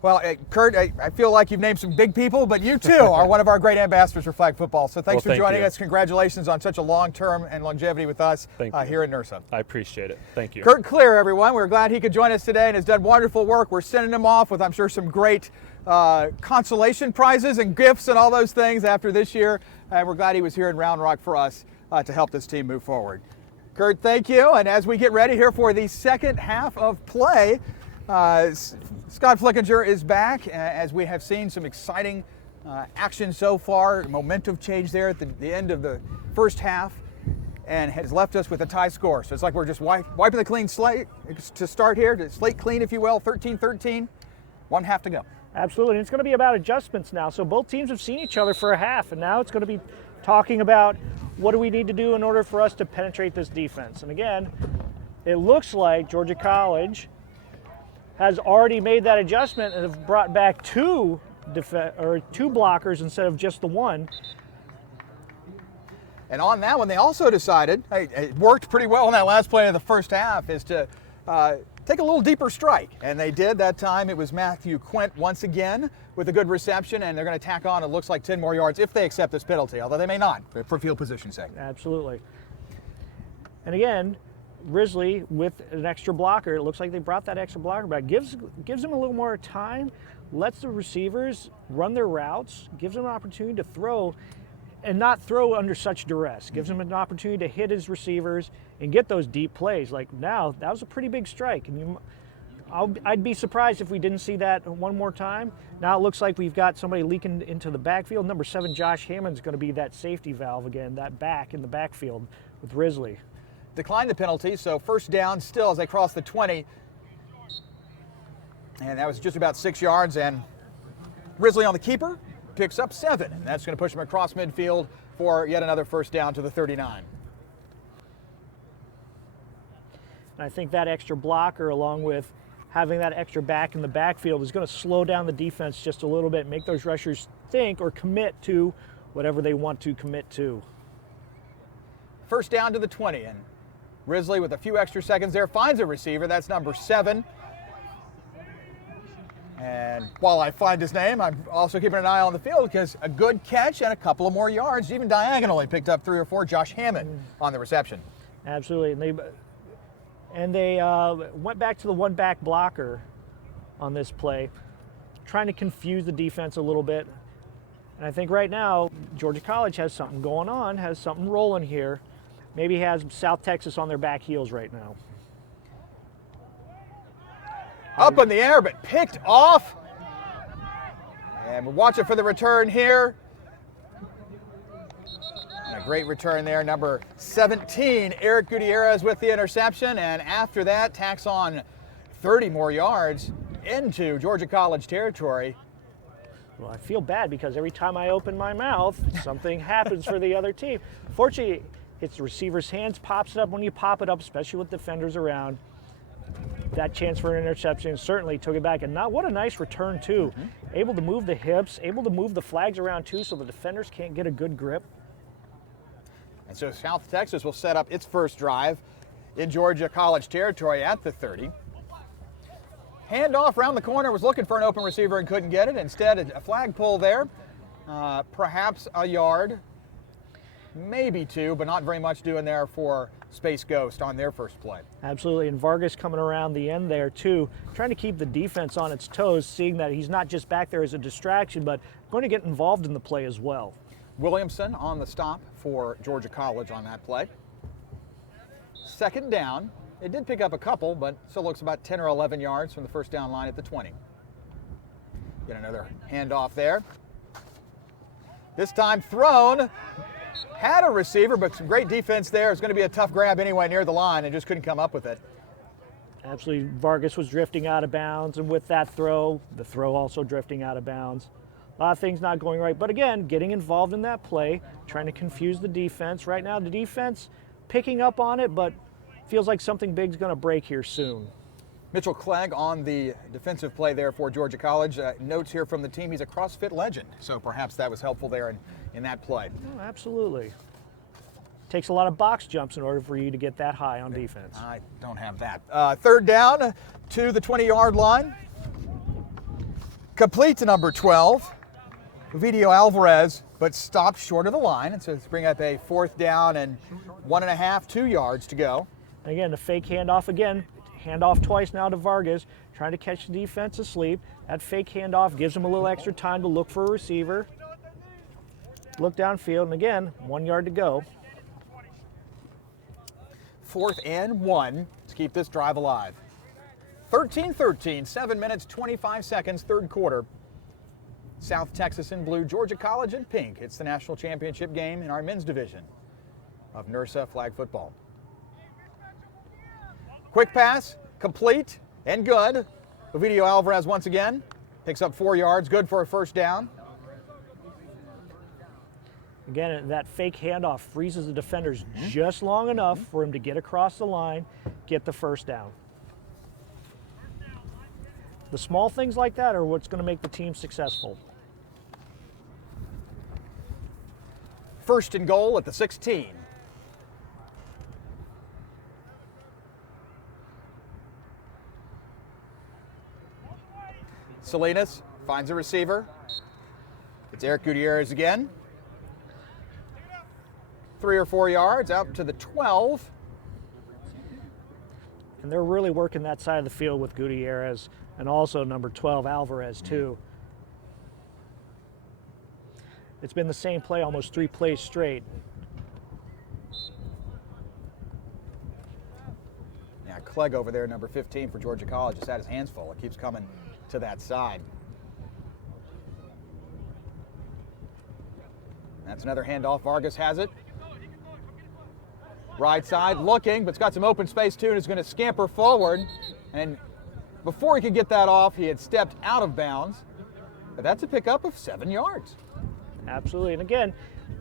Well, Kurt, I feel like you've named some big people, but you too are one of our great ambassadors for flag football. So thanks Well, for thank joining you. us. Congratulations on such a long term and longevity with us Thank you. here at NIRSA. I appreciate it. Thank you. Kurt Clear, everyone. We're glad he could join us today and has done wonderful work. We're sending him off with, I'm sure, some great consolation prizes and gifts and all those things after this year. And we're glad he was here in Round Rock for us to help this team move forward. Kurt, thank you. And as we get ready here for the second half of play, Scott Flickinger is back, as we have seen some exciting action so far. Momentum change there at the end of the first half, and has left us with a tie score. So it's like we're just wiping the clean slate to start here, to slate clean, if you will, 13-13, 1 half to go. Absolutely, and it's going to be about adjustments now. So both teams have seen each other for a half, and now it's going to be talking about what do we need to do in order for us to penetrate this defense. And again, it looks like Georgia College has already made that adjustment and have brought back two blockers instead of just the one. And on that one, they also decided, hey, it worked pretty well in that last play of the first half, is to take a little deeper strike. And they did that time. It was Matthew Quint once again with a good reception, and they're going to tack on, it looks like, 10 more yards if they accept this penalty, although they may not for field position sake. Absolutely. And again, Risley with an extra blocker. It looks like they brought that extra blocker back. Gives them a little more time, lets the receivers run their routes, gives them an opportunity to throw and not throw under such duress. Gives him an opportunity to hit his receivers and get those deep plays. Like now, that was a pretty big strike. And I'd be surprised if we didn't see that one more time. Now it looks like we've got somebody leaking into the backfield. Number 7, Josh Hammond, is going to be that safety valve again, that back in the backfield with Risley. Declined the penalty, so first down still as they cross the 20. And that was just about 6 yards, and Risley on the keeper picks up 7, and that's going to push him across midfield for yet another first down to the 39. And I think that extra blocker, along with having that extra back in the backfield, is going to slow down the defense just a little bit, make those rushers think or commit to whatever they want to commit to. First down to the 20, and Risley with a few extra seconds there finds a receiver. That's number 7. And while I find his name, I'm also keeping an eye on the field because a good catch and a couple of more yards, even diagonally picked up 3 or 4. Josh Hammond on the reception. Absolutely, and they went back to the one-back blocker on this play, trying to confuse the defense a little bit. And I think right now, Georgia College has something going on, has something rolling here. Maybe has South Texas on their back heels right now. Up in the air, but picked off. And we'll watch it for the return here. And a great return there, number 17, Eric Gutierrez with the interception. And after that, tacks on 30 more yards into Georgia College territory. Well, I feel bad because every time I open my mouth, something happens for the other team. Fortunately, it's the receiver's hands, pops it up when you pop it up, especially with defenders around. That chance for an interception certainly took it back. And what a nice return, too. Able to move the hips, able to move the flags around, too, so the defenders can't get a good grip. And so South Texas will set up its first drive in Georgia College territory at the 30. Handoff around the corner, was looking for an open receiver and couldn't get it. Instead, a flag pull there, perhaps a yard, maybe 2, but not very much doing there for Space Ghost on their first play. Absolutely, and Vargas coming around the end there too, trying to keep the defense on its toes, seeing that he's not just back there as a distraction, but going to get involved in the play as well. Williamson on the stop for Georgia College on that play. Second down. It did pick up a couple, but still looks about 10 or 11 yards from the first down line at the 20. Get another handoff there. This time thrown. Had a receiver, but some great defense there. It's going to be a tough grab anyway near the line and just couldn't come up with it. Absolutely, Vargas was drifting out of bounds, and with that throw, the throw also drifting out of bounds. A lot of things not going right, but again, getting involved in that play, trying to confuse the defense. Right now, the defense picking up on it, but feels like something big's going to break here soon. Mitchell Clegg on the defensive play there for Georgia College. Notes here from the team, he's a CrossFit legend, so perhaps that was helpful there in that play. Oh, absolutely. Takes a lot of box jumps in order for you to get that high on defense. I don't have that. Third down to the 20-yard line. Complete to number 12, Ovidio Alvarez, but stopped short of the line, and so it's bring up a 4th down and 1.5, 2 yards to go. And again, the fake handoff again. Handoff twice now to Vargas, trying to catch the defense asleep. That fake handoff gives him a little extra time to look for a receiver. Look downfield, and again, 1 yard to go. 4th and 1 to keep this drive alive. 13-13, 7 minutes, 25 seconds, third quarter. South Texas in blue, Georgia College in pink. It's the national championship game in our men's division of NIRSA flag football. Quick pass, complete and good. Ovidio Alvarez once again picks up 4 yards, good for a first down. Again, that fake handoff freezes the defenders just long enough for him to get across the line, get the first down. The small things like that are what's going to make the team successful. First and goal at the 16. Salinas finds a receiver. It's Eric Gutierrez again. 3 or 4 yards out to the 12. And they're really working that side of the field with Gutierrez and also number 12, Alvarez, too. It's been the same play almost 3 plays straight. Yeah, Clegg over there, number 15 for Georgia College, just had his hands full. It keeps coming to that side. That's another handoff. Vargas has it. Right side looking, but it's got some open space too, and is going to scamper forward. And before he could get that off, he had stepped out of bounds. But that's a pickup of 7 yards. Absolutely. And again,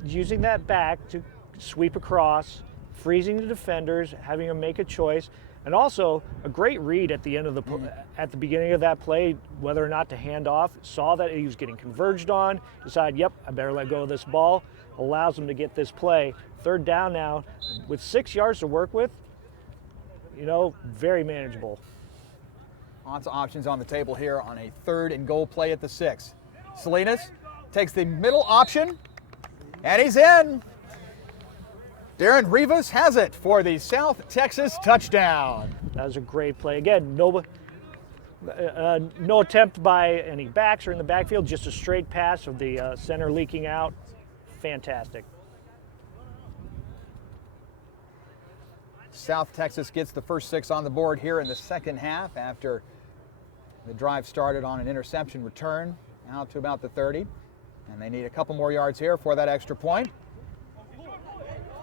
using that back to sweep across, freezing the defenders, having them make a choice, and also a great read at the end of the at the beginning of that play, whether or not to hand off. Saw that he was getting converged on, decided, yep, I better let go of this ball. Allows him to get this play. Third down now, with 6 yards to work with, you know, very manageable. Lots of options on the table here on a 3rd and goal play at the 6. Salinas takes the middle option, and he's in. Darren Rivas has it for the South Texas touchdown. That was a great play. Again, no attempt by any backs or in the backfield, just a straight pass of the center leaking out. Fantastic. South Texas gets the first 6 on the board here in the second half after the drive started on an interception return out to about the 30. And they need a couple more yards here for that extra point.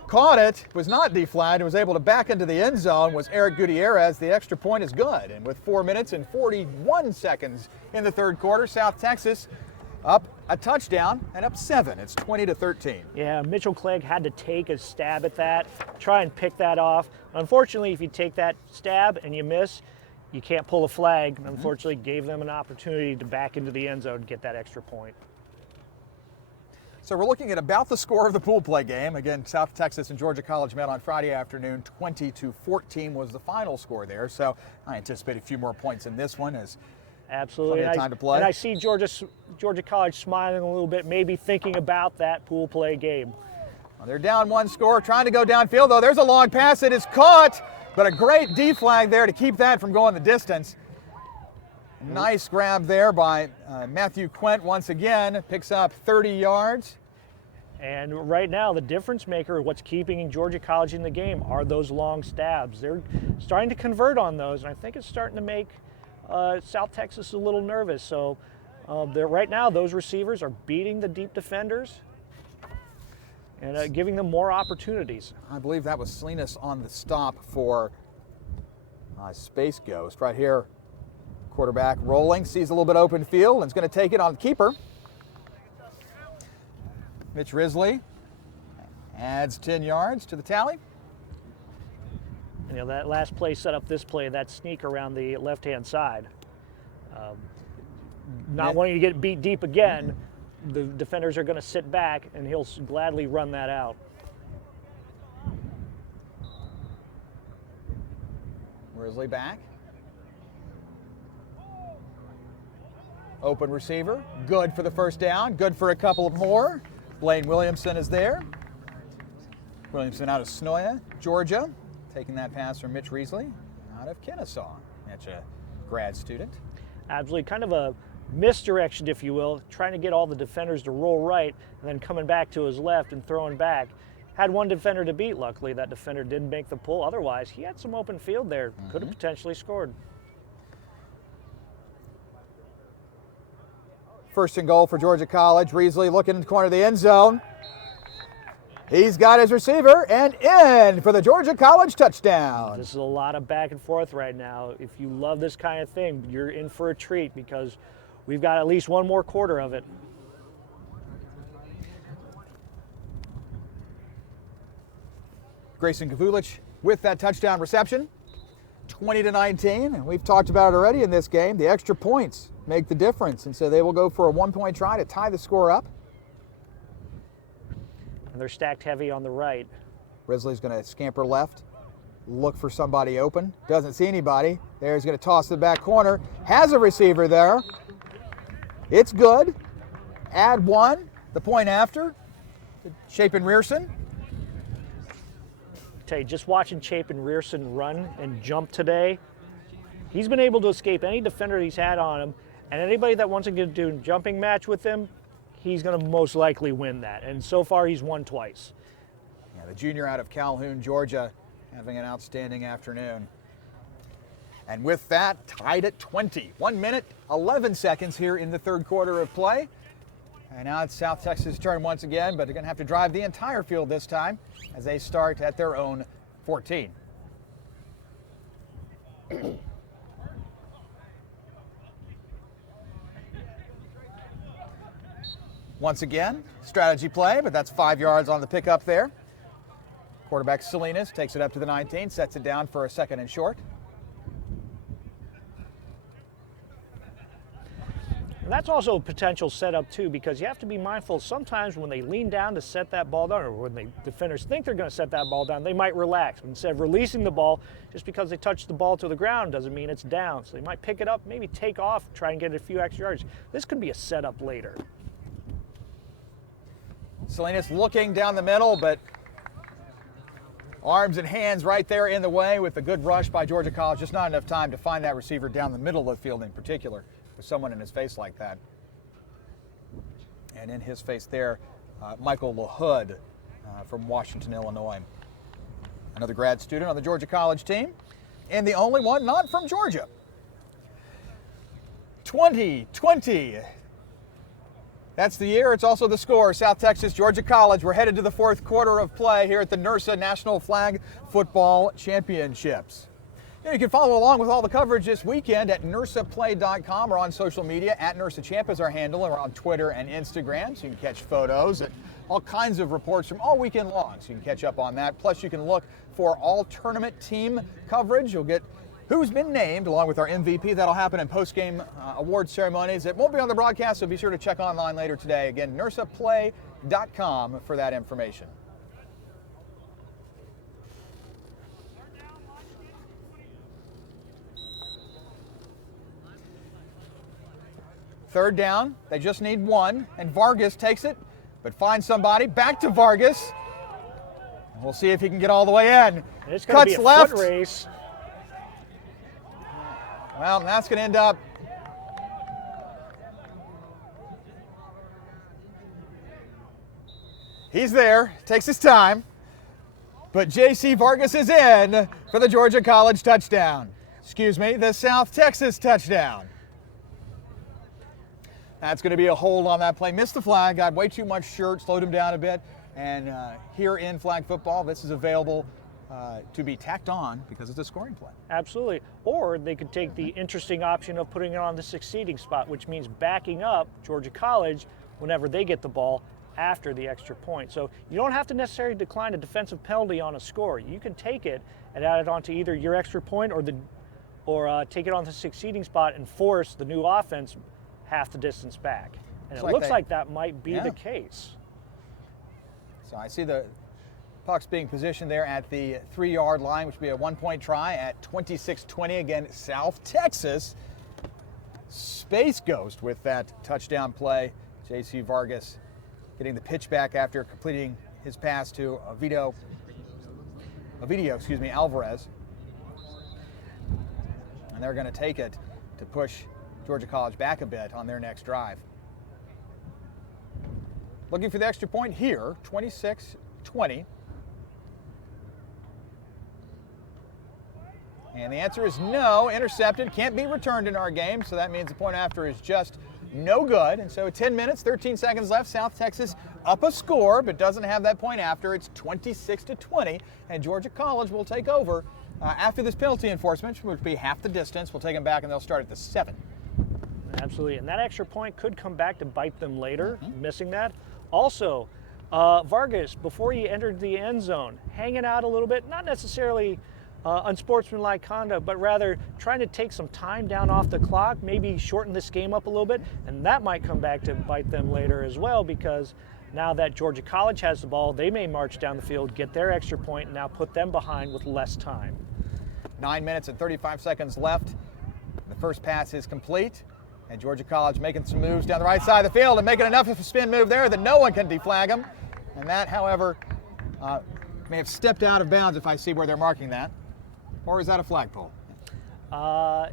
Caught it, was not deflagged, and was able to back into the end zone was Eric Gutierrez. The extra point is good. And with 4 minutes and 41 seconds in the third quarter, South Texas up a touchdown and up 7. It's 20-13. Yeah, Mitchell Clegg had to take a stab at that, try and pick that off. Unfortunately, if you take that stab and you miss, you can't pull a flag. Unfortunately, gave them an opportunity to back into the end zone and get that extra point. So we're looking at about the score of the pool play game. Again, South Texas and Georgia College met on Friday afternoon. 20-14 was the final score there. So I anticipate a few more points in this one as absolutely plenty of time to play. And I see Georgia College smiling a little bit, maybe thinking about that pool play game. Well, they're down 1 score, trying to go downfield though. There's a long pass. It is caught, but a great D-flag there to keep that from going the distance. Nice grab there by Matthew Quent once again. Picks up 30 yards. And right now, the difference maker, what's keeping Georgia College in the game, are those long stabs. They're starting to convert on those, and I think it's starting to make South Texas a little nervous. So right now, those receivers are beating the deep defenders and giving them more opportunities. I believe that was Salinas on the stop for Space Ghost. Right here, quarterback rolling, sees a little bit open field, and is going to take it on the keeper. Mitch Risley adds 10 yards to the tally. You know, that last play set up this play, that sneak around the left-hand side. Not wanting to get beat deep again, the defenders are going to sit back, and he'll gladly run that out. Risley back. Open receiver, good for the first down, good for a couple more. Blaine Williamson is there. Williamson out of Snoia, Georgia, taking that pass from Mitch Risley out of Kennesaw. That's a grad student. Absolutely, kind of a misdirection, if you will, trying to get all the defenders to roll right and then coming back to his left and throwing back. Had one defender to beat. Luckily, that defender didn't make the pull. Otherwise, he had some open field there. Could have potentially scored. First and goal for Georgia College. Risley looking in the corner of the end zone. He's got his receiver and in for the Georgia College touchdown. This is a lot of back and forth right now. If you love this kind of thing, you're in for a treat because we've got at least one more quarter of it. Grayson Kavulich with that touchdown reception. 20-19, and we've talked about it already in this game. The extra points make the difference, and so they will go for a 1-point try to tie the score up. And they're stacked heavy on the right. Risley's going to scamper left, look for somebody open. Doesn't see anybody. There's going to toss the back corner. Has a receiver there. It's good. Add 1. The point after. Chapin Rearson. Tell you, just watching Chapin Rearson run and jump today, he's been able to escape any defender he's had on him, and anybody that wants to get into a jumping match with him, he's going to most likely win that. And so far, he's won twice. Yeah, the junior out of Calhoun, Georgia, having an outstanding afternoon. And with that, tied at 20. 1 minute, 11 seconds here in the third quarter of play. And now it's South Texas' turn once again, but they're going to have to drive the entire field this time as they start at their own 14. Once again, strategy play, but that's 5 yards on the pickup there. Quarterback Salinas takes it up to the 19, sets it down for a 2nd and short. And that's also a potential setup too, because you have to be mindful sometimes when they lean down to set that ball down, or when the defenders think they're going to set that ball down, they might relax. Instead of releasing the ball, just because they touch the ball to the ground doesn't mean it's down. So they might pick it up, maybe take off, try and get a few extra yards. This could be a setup later. Salinas looking down the middle, but arms and hands right there in the way with a good rush by Georgia College. Just not enough time to find that receiver down the middle of the field in particular, with someone in his face like that. And in his face there, Michael LaHood from Washington, Illinois. Another grad student on the Georgia College team, and the only one not from Georgia. 2020. That's the year. It's also the score. South Texas, Georgia College. We're headed to the fourth quarter of play here at the NIRSA National Flag Football Championships. You can follow along with all the coverage this weekend at NIRSAplay.com or on social media. At NIRSAChamp is our handle, and we're on Twitter and Instagram, so you can catch photos and all kinds of reports from all weekend long, so you can catch up on that. Plus, you can look for all tournament team coverage. You'll get who's been named, along with our MVP. That'll happen in post-game award ceremonies. It won't be on the broadcast, so be sure to check online later today. Again, NIRSAplay.com for that information. Third down, they just need one, and Vargas takes it, but finds somebody. Back to Vargas. We'll see if he can get all the way in. It's going to be a left. foot race. Well, that's going to end up he's there, takes his time, but J.C. Vargas is in for the Georgia College touchdown. Excuse me, the South Texas touchdown. That's going to be a hold on that play. Missed the flag, got way too much shirt, slowed him down a bit, and here in flag football, this is available to be tacked on because it's a scoring play. Absolutely. Or they could take the interesting option of putting it on the succeeding spot, which means backing up Georgia College whenever they get the ball after the extra point. So you don't have to necessarily decline a defensive penalty on a score. You can take it and add it onto either your extra point or take it on the succeeding spot and force the new offense half the distance back. And it looks like that might be the case. So I see the puck's being positioned there at the 3-yard line, which would be a 1-point try at 26-20. Again, South Texas. Space Ghost with that touchdown play. J.C. Vargas getting the pitch back after completing his pass to Alvarez. And they're going to take it to push Georgia College back a bit on their next drive. Looking for the extra point here, 26-20. And the answer is no, intercepted, can't be returned in our game, so that means the point after is just no good. And so 10 minutes, 13 seconds left, South Texas up a score, but doesn't have that point after. It's 26-20, and Georgia College will take over after this penalty enforcement, which would be half the distance. We'll take them back, and they'll start at the 7. Absolutely, and that extra point could come back to bite them later, missing that. Also, Vargas, before he entered the end zone, hanging out a little bit, not necessarily unsportsmanlike conduct, but rather trying to take some time down off the clock, maybe shorten this game up a little bit, and that might come back to bite them later as well, because now that Georgia College has the ball, they may march down the field, get their extra point, and now put them behind with less time. 9 minutes and 35 seconds left. The first pass is complete, and Georgia College making some moves down the right side of the field and making enough of a spin move there that no one can deflag them. And that, however, may have stepped out of bounds if I see where they're marking that. Or is that a flagpole?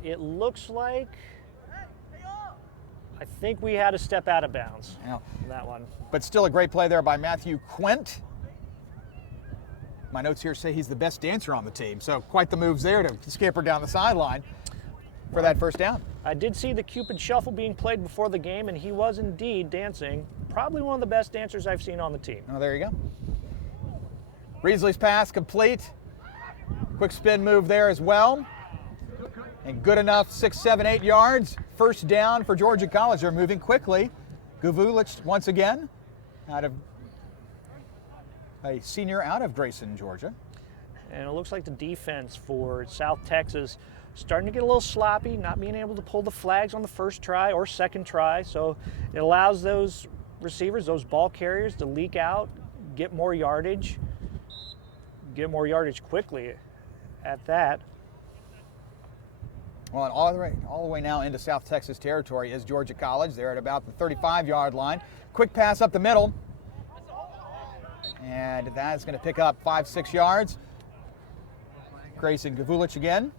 It looks like, I think we had a step out of bounds on that one. But still a great play there by Matthew Quint. My notes here say he's the best dancer on the team, so quite the moves there to scamper down the sideline for that first down. I did see the Cupid Shuffle being played before the game, and he was indeed dancing. Probably one of the best dancers I've seen on the team. Oh, there you go. Reesley's pass complete. Quick spin move there as well. And good enough, 6, 7, 8 yards. First down for Georgia College. They're moving quickly. Gavulich once again, out of a senior out of Grayson, Georgia. And it looks like the defense for South Texas starting to get a little sloppy, not being able to pull the flags on the first try or second try. So it allows those receivers, those ball carriers, to leak out, get more yardage quickly at that. Well, and all the way now into South Texas territory is Georgia College. They're at about the 35-yard line. Quick pass up the middle. And that's going to pick up 5-6 yards. Grayson Gavulich again.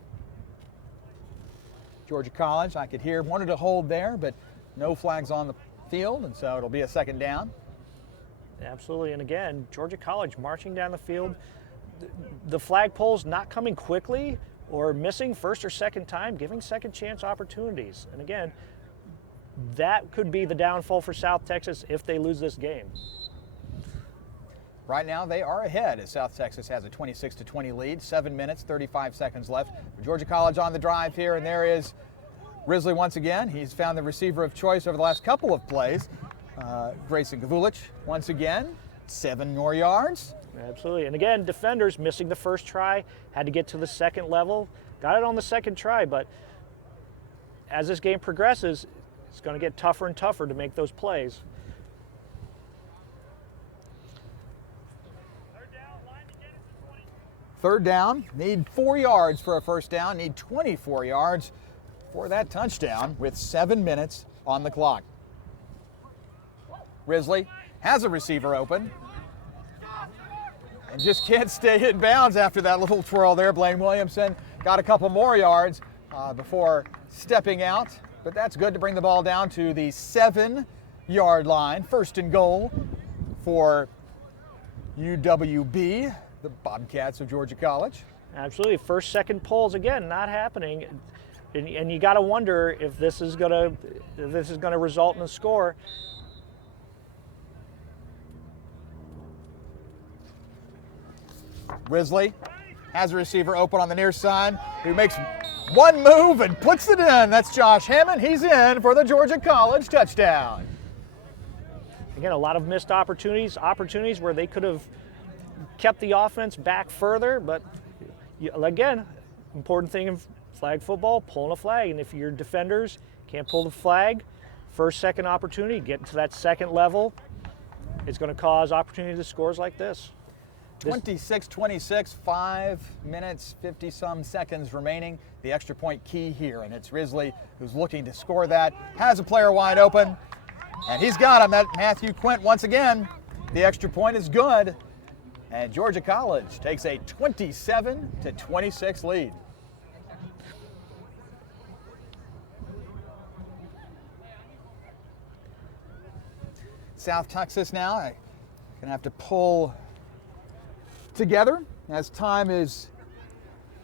Georgia College, I could hear, wanted to hold there, but no flags on the field, and so it'll be a second down. Absolutely, and again, Georgia College marching down the field. The flagpole's not coming quickly or missing first or second time, giving second chance opportunities. And again, that could be the downfall for South Texas if they lose this game. Right now they are ahead as South Texas has a 26-20 lead. 7 minutes, 35 seconds left. Georgia College on the drive here, and there is Risley once again. He's found the receiver of choice over the last couple of plays. Grayson Gavulich once again, 7 more yards. Absolutely, and again, defenders missing the first try, had to get to the second level, got it on the second try, but as this game progresses, it's going to get tougher and tougher to make those plays. Third down, need 4 yards for a first down, need 24 yards for that touchdown with 7 minutes on the clock. Risley has a receiver open and just can't stay in bounds after that little twirl there. Blaine Williamson got a couple more yards before stepping out, but that's good to bring the ball down to the 7-yard line. First and goal for UWB, the Bobcats of Georgia College. Absolutely, first, second pulls again not happening, and you got to wonder if this is gonna result in a score. Risley has a receiver open on the near side who makes one move and puts it in. That's Josh Hammond. He's in for the Georgia College touchdown. Again, a lot of missed opportunities where they could have kept the offense back further, but again, important thing in flag football, pulling a flag. And if your defenders can't pull the flag, first, second opportunity, get to that second level, it's going to cause opportunity to scores like this. 26-26, 5 minutes, 50-some seconds remaining. The extra point key here, and it's Risley who's looking to score that. Has a player wide open, and he's got him. That Matthew Quint once again. The extra point is good, and Georgia College takes a 27-26 lead. South Texas now, I'm gonna have to pull together as time is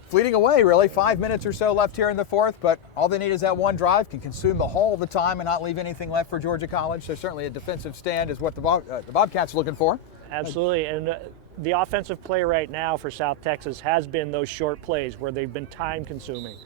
fleeting away, really. 5 minutes or so left here in the fourth, but all they need is that one drive, can consume the whole of the time and not leave anything left for Georgia College. So certainly a defensive stand is what the Bobcats are looking for. Absolutely, and the offensive play right now for South Texas has been those short plays where they've been time consuming.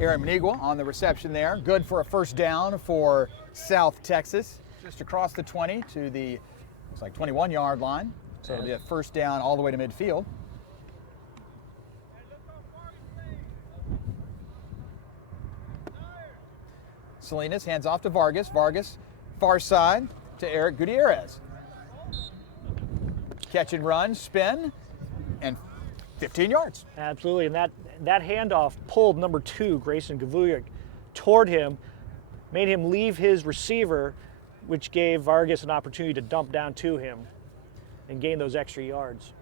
Aaron Manigua on the reception there. Good for a first down for South Texas. Just across the 20 to the, looks like 21-yard line. So it'll be a first down all the way to midfield. Salinas hands off to Vargas. Vargas, far side to Eric Gutierrez. Catch and run, spin, and 15 yards. Absolutely, and that handoff pulled number 2, Grayson Gavulich, toward him, made him leave his receiver, which gave Vargas an opportunity to dump down to him and gain those extra yards.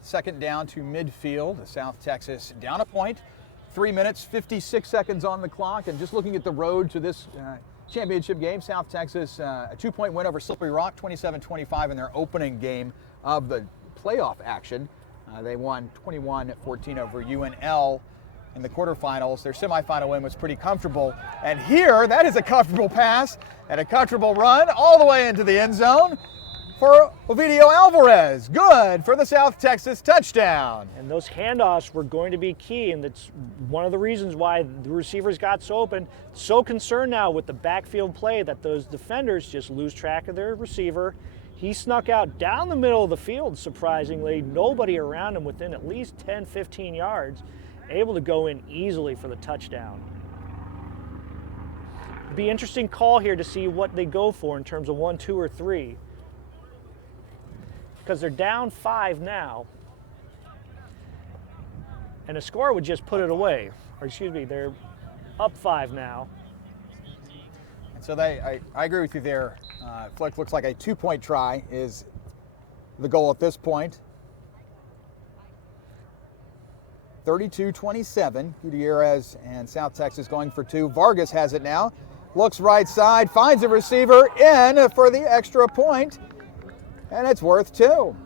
Second down to midfield. South Texas down a point. 3 minutes, 56 seconds on the clock. And just looking at the road to this championship game, South Texas, a 2-point win over Slippery Rock, 27-25 in their opening game of the playoff action. They won 21-14 over UNL in the quarterfinals. Their semifinal win was pretty comfortable. And here, that is a comfortable pass and a comfortable run all the way into the end zone. for Ovidio Alvarez. Good for the South Texas touchdown. And those handoffs were going to be key, and that's one of the reasons why the receivers got so open. So concerned now with the backfield play that those defenders just lose track of their receiver. He snuck out down the middle of the field, surprisingly. Nobody around him within at least 10, 15 yards, able to go in easily for the touchdown. Be interesting call here to see what they go for in terms of 1, 2, or 3. Because they're down 5 now. And a score would just put it away. Or excuse me, they're up 5 now. And so I agree with you there. Flick, looks like a 2-point try is the goal at this point. 32-27. Gutierrez and South Texas going for 2. Vargas has it now. Looks right side, finds a receiver in for the extra point. And it's worth 2.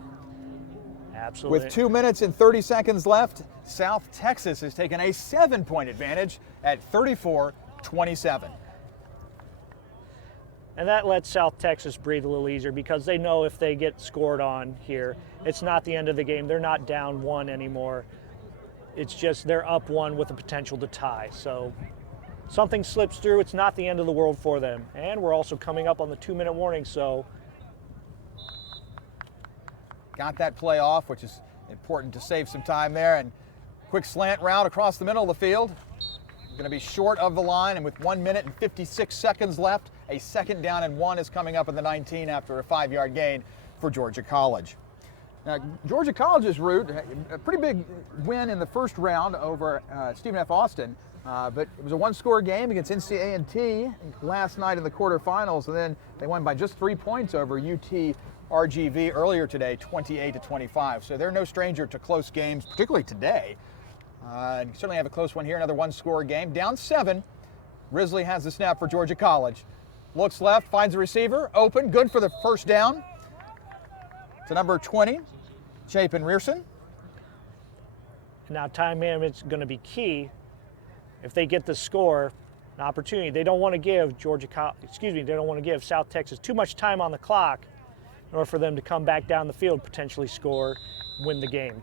Absolutely. With 2 minutes and 30 seconds left, South Texas has taken a 7-point advantage at 34-27. And that lets South Texas breathe a little easier because they know if they get scored on here, it's not the end of the game. They're not down 1 anymore. It's just they're up 1 with the potential to tie. So something slips through, it's not the end of the world for them. And we're also coming up on the 2-minute warning, so got that play off, which is important to save some time there. And quick slant route across the middle of the field. Going to be short of the line, and with 1 minute and 56 seconds left, a 2nd down and 1 is coming up in the 19 after a 5-yard gain for Georgia College. Now, Georgia College's route, a pretty big win in the first round over Stephen F. Austin, but it was a 1-score game against NC A&T last night in the quarterfinals, and then they won by just 3 points over UT RGV earlier today, 28-25. So they're no stranger to close games, particularly today. And certainly have a close one here, another 1-score game. Down 7. Risley has the snap for Georgia College. Looks left, finds a receiver, open, good for the first down. To number 20, Chapin Rearson. now time management's going to be key. If they get the score, an opportunity, they don't want to give they don't want to give South Texas too much time on the clock in order for them to come back down the field, potentially score, win the game.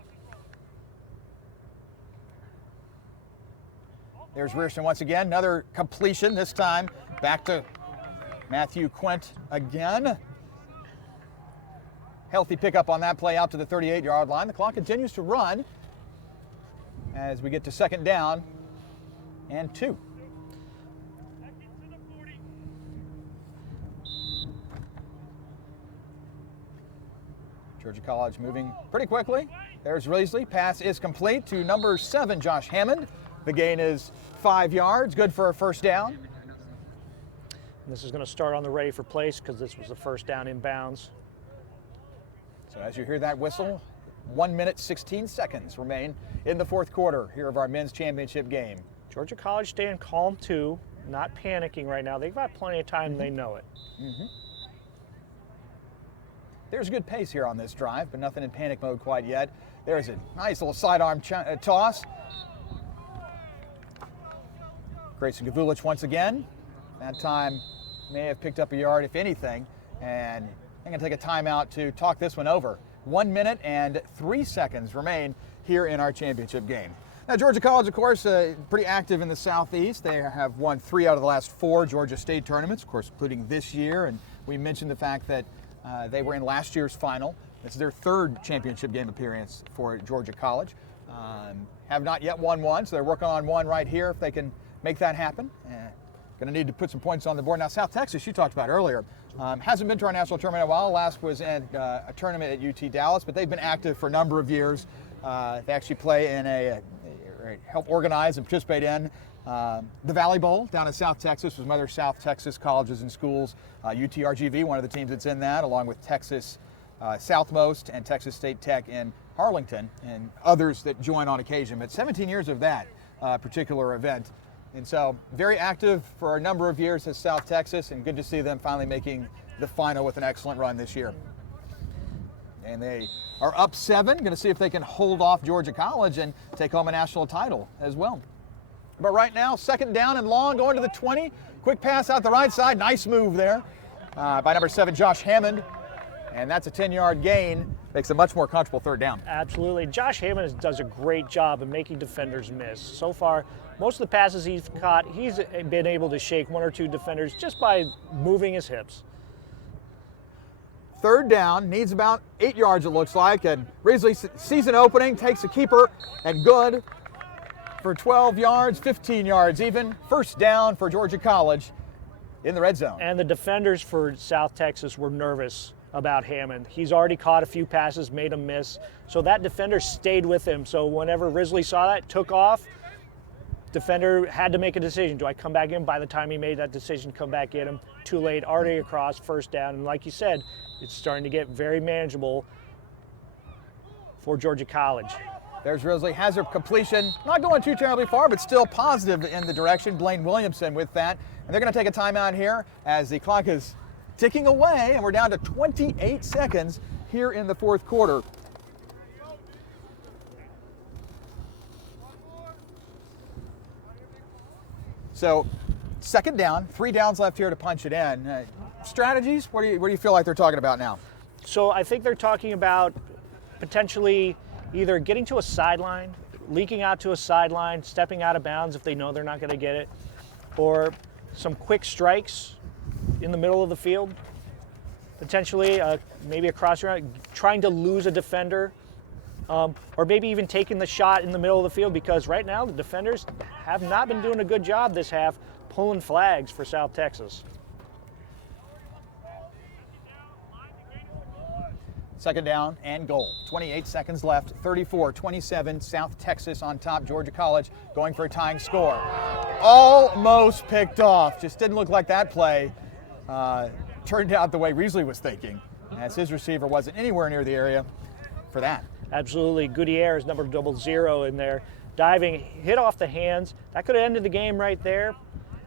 There's Rearson once again, another completion, this time back to Matthew Quint again. Healthy pickup on that play out to the 38-yard line. The clock continues to run as we get to 2nd down and 2. Georgia College moving pretty quickly. There's Risley. Pass is complete to number 7, Josh Hammond. The gain is 5 yards, good for a first down. And this is going to start on the ready for place because this was the first down inbounds. So as you hear that whistle, 1 minute, 16 seconds remain in the 4th quarter here of our men's championship game. Georgia College staying calm too, not panicking right now. They've got plenty of time, they know it. There's good pace here on this drive, but nothing in panic mode quite yet. There's a nice little sidearm toss. Grayson Gavulich once again. That time may have picked up a yard, if anything, and I'm going to take a timeout to talk this one over. 1 minute and 3 seconds remain here in our championship game. Now, Georgia College, of course, pretty active in the Southeast. They have won 3 out of the last 4 Georgia State tournaments, of course, including this year. And we mentioned the fact that they were in last year's final. This is their 3rd championship game appearance for Georgia College. Have not yet won one, so they're working on one right here if they can make that happen. Going to need to put some points on the board. Now, South Texas, you talked about earlier, hasn't been to our national tournament in a while. Last was in a tournament at UT Dallas, but they've been active for a number of years. They actually play in help organize and participate in the Valley Bowl down in South Texas with some other South Texas colleges and schools. UTRGV, one of the teams that's in that, along with Texas Southmost and Texas State Tech in Harlington, and others that join on occasion. But 17 years of that particular event. And so very active for a number of years as South Texas, and good to see them finally making the final with an excellent run this year. And they are up 7, going to see if they can hold off Georgia College and take home a national title as well. But right now, 2nd down and long, going to the 20. Quick pass out the right side, nice move there by number 7, Josh Hammond. And that's a 10-yard gain. Makes a much more comfortable third down. Absolutely. Josh Hammond does a great job of making defenders miss. So far, most of the passes he's caught, he's been able to shake one or two defenders just by moving his hips. Third down, needs about 8 yards it looks like, and Risley sees an opening, takes a keeper, and good for 12 yards, 15 yards even. First down for Georgia College in the red zone. And the defenders for South Texas were nervous about Hammond. He's already caught a few passes, made him miss, so that defender stayed with him. So whenever Risley saw that, took off, defender had to make a decision. Do I come back in? By the time he made that decision, come back in him. Too late, already across, first down. And like you said, it's starting to get very manageable for Georgia College. There's Risley, has her completion. Not going too terribly far, but still positive in the direction. Blaine Williamson with that. And they're going to take a timeout here as the clock is ticking away, and we're down to 28 seconds here in the fourth quarter. So, second down, 3 downs left here to punch it in. Strategies, what do you feel like they're talking about now? So I think they're talking about potentially either getting to a sideline, leaking out to a sideline, stepping out of bounds if they know they're not going to get it, or some quick strikes in the middle of the field, potentially maybe a cross route, trying to lose a defender, or maybe even taking the shot in the middle of the field, because right now the defenders have not been doing a good job this half pulling flags for South Texas. Second down and goal. 28 seconds left. 34-27. South Texas on top. Georgia College going for a tying score. Almost picked off. Just didn't look like that play turned out the way Risley was thinking, as his receiver wasn't anywhere near the area for that. Absolutely. Gutierrez, number 00 in there, diving, hit off the hands. That could have ended the game right there.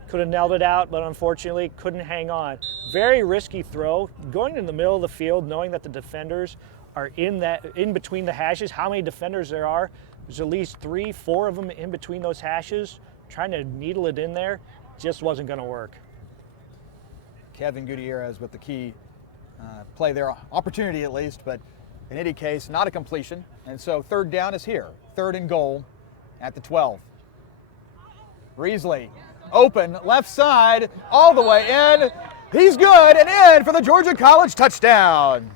Could have nailed it out, but unfortunately couldn't hang on. Very risky throw, going in the middle of the field, knowing that the defenders are in between the hashes. How many defenders there are? There's at least 3, 4 of them in between those hashes. Trying to needle it in there just wasn't going to work. Kevin Gutierrez with the key play there, opportunity at least, but in any case, not a completion. And so third down is here. Third and goal at the 12. Risley. Open, left side, all the way in. He's good and in for the Georgia College touchdown.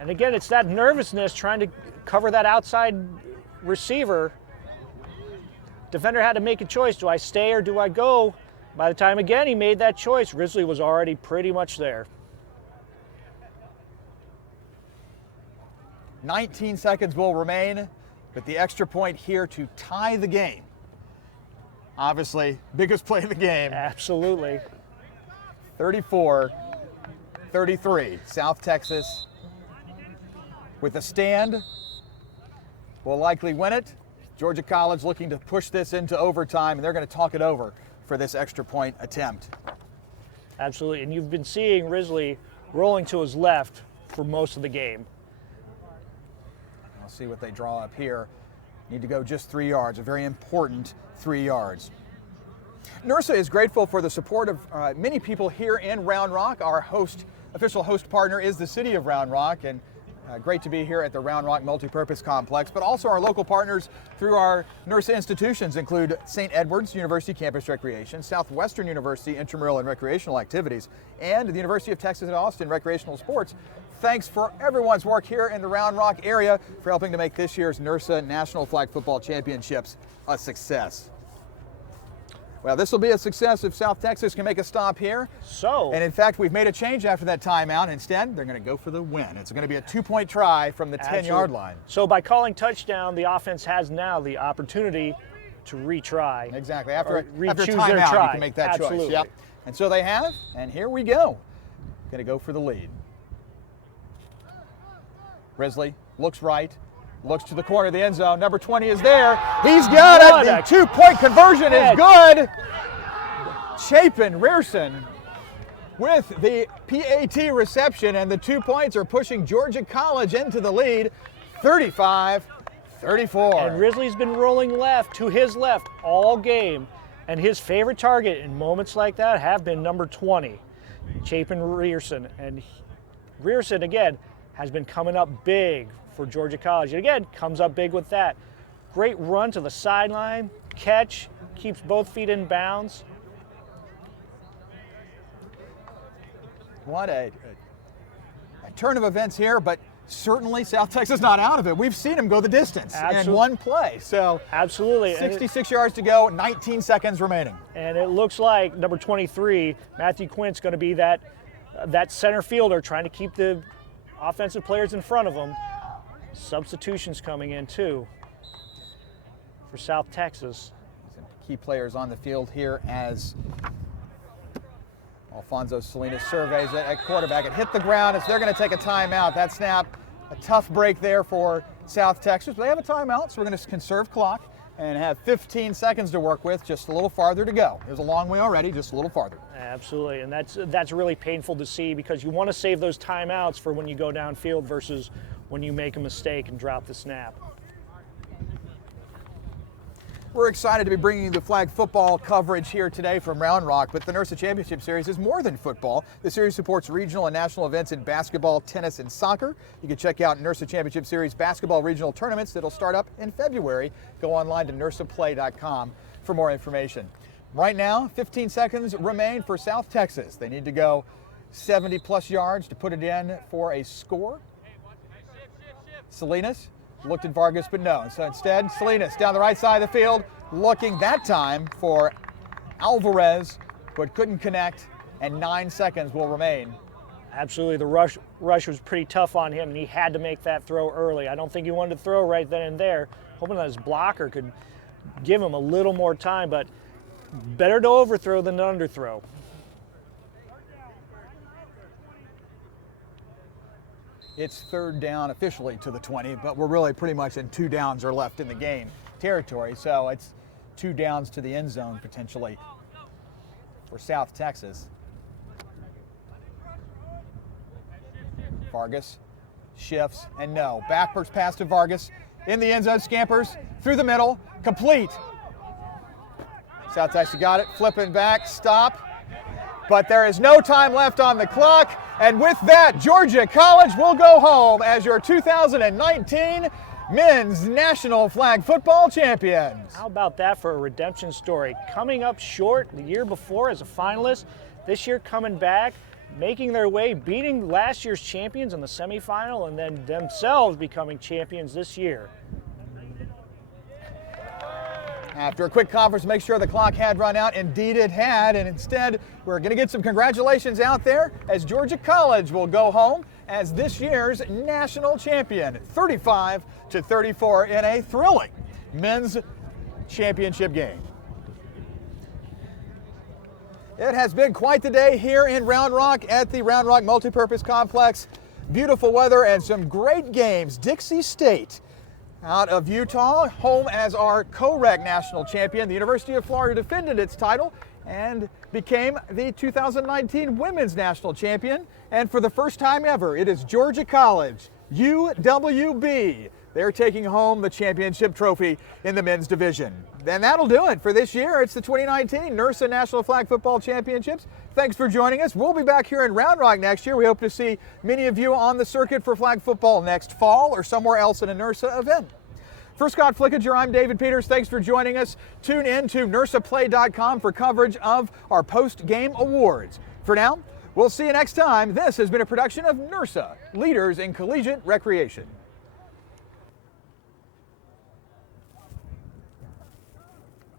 And again, it's that nervousness trying to cover that outside receiver. Defender had to make a choice. Do I stay or do I go? By the time, again, he made that choice, Risley was already pretty much there. 19 seconds will remain, but the extra point here to tie the game. Obviously, biggest play of the game. Absolutely. 34-33. South Texas with a stand will likely win it. Georgia College looking to push this into overtime, and they're going to talk it over for this extra point attempt. Absolutely, and you've been seeing Risley rolling to his left for most of the game. I'll see what they draw up here. Need to go just 3 yards, a very important 3 yards. NIRSA is grateful for the support of many people here in Round Rock. Our official host partner is the city of Round Rock, and great to be here at the Round Rock Multipurpose Complex. But also our local partners through our NIRSA institutions include St. Edward's University Campus Recreation, Southwestern University Intramural and Recreational Activities, and the University of Texas at Austin Recreational Sports. Thanks for everyone's work here in the Round Rock area for helping to make this year's NIRSA National Flag Football Championships a success. Well, this will be a success if South Texas can make a stop here. And in fact, we've made a change after that timeout. Instead, they're going to go for the win. It's going to be a 2-point try from the 10-yard line. So by calling touchdown, the offense has now the opportunity to retry. Exactly. After choose timeout, their try. you can make that Absolutely. choice. Yep. And so they have, and here we go. Going to go for the lead. Risley looks right, looks to the corner of the end zone. Number 20 is there. He's got it. The 2-point conversion is good. Chapin Rearson with the PAT reception, and the 2 points are pushing Georgia College into the lead, 35-34. And Risley's been rolling left to his left all game, and his favorite target in moments like that have been number 20, Chapin Rearson. And Rearson, again, has been coming up big for Georgia College. And again, comes up big with that. Great run to the sideline, catch, keeps both feet in bounds. What a turn of events here, but certainly South Texas not out of it. We've seen him go the distance in one play. So absolutely, 66 yards to go, 19 seconds remaining. And it looks like number 23, Matthew Quint's going to be that center fielder trying to keep the offensive players in front of him. Substitutions coming in too for South Texas. Some key players on the field here as Alfonso Salinas surveys it at quarterback. It hit the ground as they're going to take a timeout. That snap, a tough break there for South Texas. But they have a timeout, so we're going to conserve clock and have 15 seconds to work with, just a little farther to go. It was a long way already, just a little farther. Absolutely, and that's really painful to see because you want to save those timeouts for when you go downfield versus when you make a mistake and drop the snap. We're excited to be bringing you the flag football coverage here today from Round Rock, but the NIRSA Championship Series is more than football. The series supports regional and national events in basketball, tennis, and soccer. You can check out NIRSA Championship Series basketball regional tournaments that'll start up in February. Go online to NIRSAplay.com for more information. Right now, 15 seconds remain for South Texas. They need to go 70-plus yards to put it in for a score. Salinas looked at Vargas, but no. So instead, Salinas down the right side of the field, looking that time for Alvarez, but couldn't connect, and 9 seconds will remain. Absolutely, the rush was pretty tough on him, and he had to make that throw early. I don't think he wanted to throw right then and there, hoping that his blocker could give him a little more time, but better to overthrow than to underthrow. It's third down officially to the 20, but we're really pretty much in 2 downs are left in the game territory. So it's 2 downs to the end zone potentially for South Texas. Vargas shifts and no. Backwards pass to Vargas in the end zone, scampers through the middle, complete. South Texas got it, flipping back, stop. But there is no time left on the clock. And with that, Georgia College will go home as your 2019 Men's National Flag Football Champions. How about that for a redemption story? Coming up short the year before as a finalist, this year coming back, making their way, beating last year's champions in the semifinal, and then themselves becoming champions this year. After a quick conference, make sure the clock had run out. Indeed it had, and instead we're going to get some congratulations out there as Georgia College will go home as this year's national champion, 35-34 in a thrilling men's championship game. It has been quite the day here in Round Rock at the Round Rock Multipurpose Complex. Beautiful weather and some great games. Dixie State out of Utah, home as our co-rec national champion. The University of Florida defended its title and became the 2019 Women's National Champion. And for the first time ever, it is Georgia College, UWB. They're taking home the championship trophy in the men's division. And that'll do it for this year. It's the 2019 NIRSA National Flag Football Championships. Thanks for joining us. We'll be back here in Round Rock next year. We hope to see many of you on the circuit for flag football next fall or somewhere else in a NIRSA event. For Scott Flickinger, I'm David Peters. Thanks for joining us. Tune in to NIRSAplay.com for coverage of our post-game awards. For now, we'll see you next time. This has been a production of NIRSA, Leaders in Collegiate Recreation.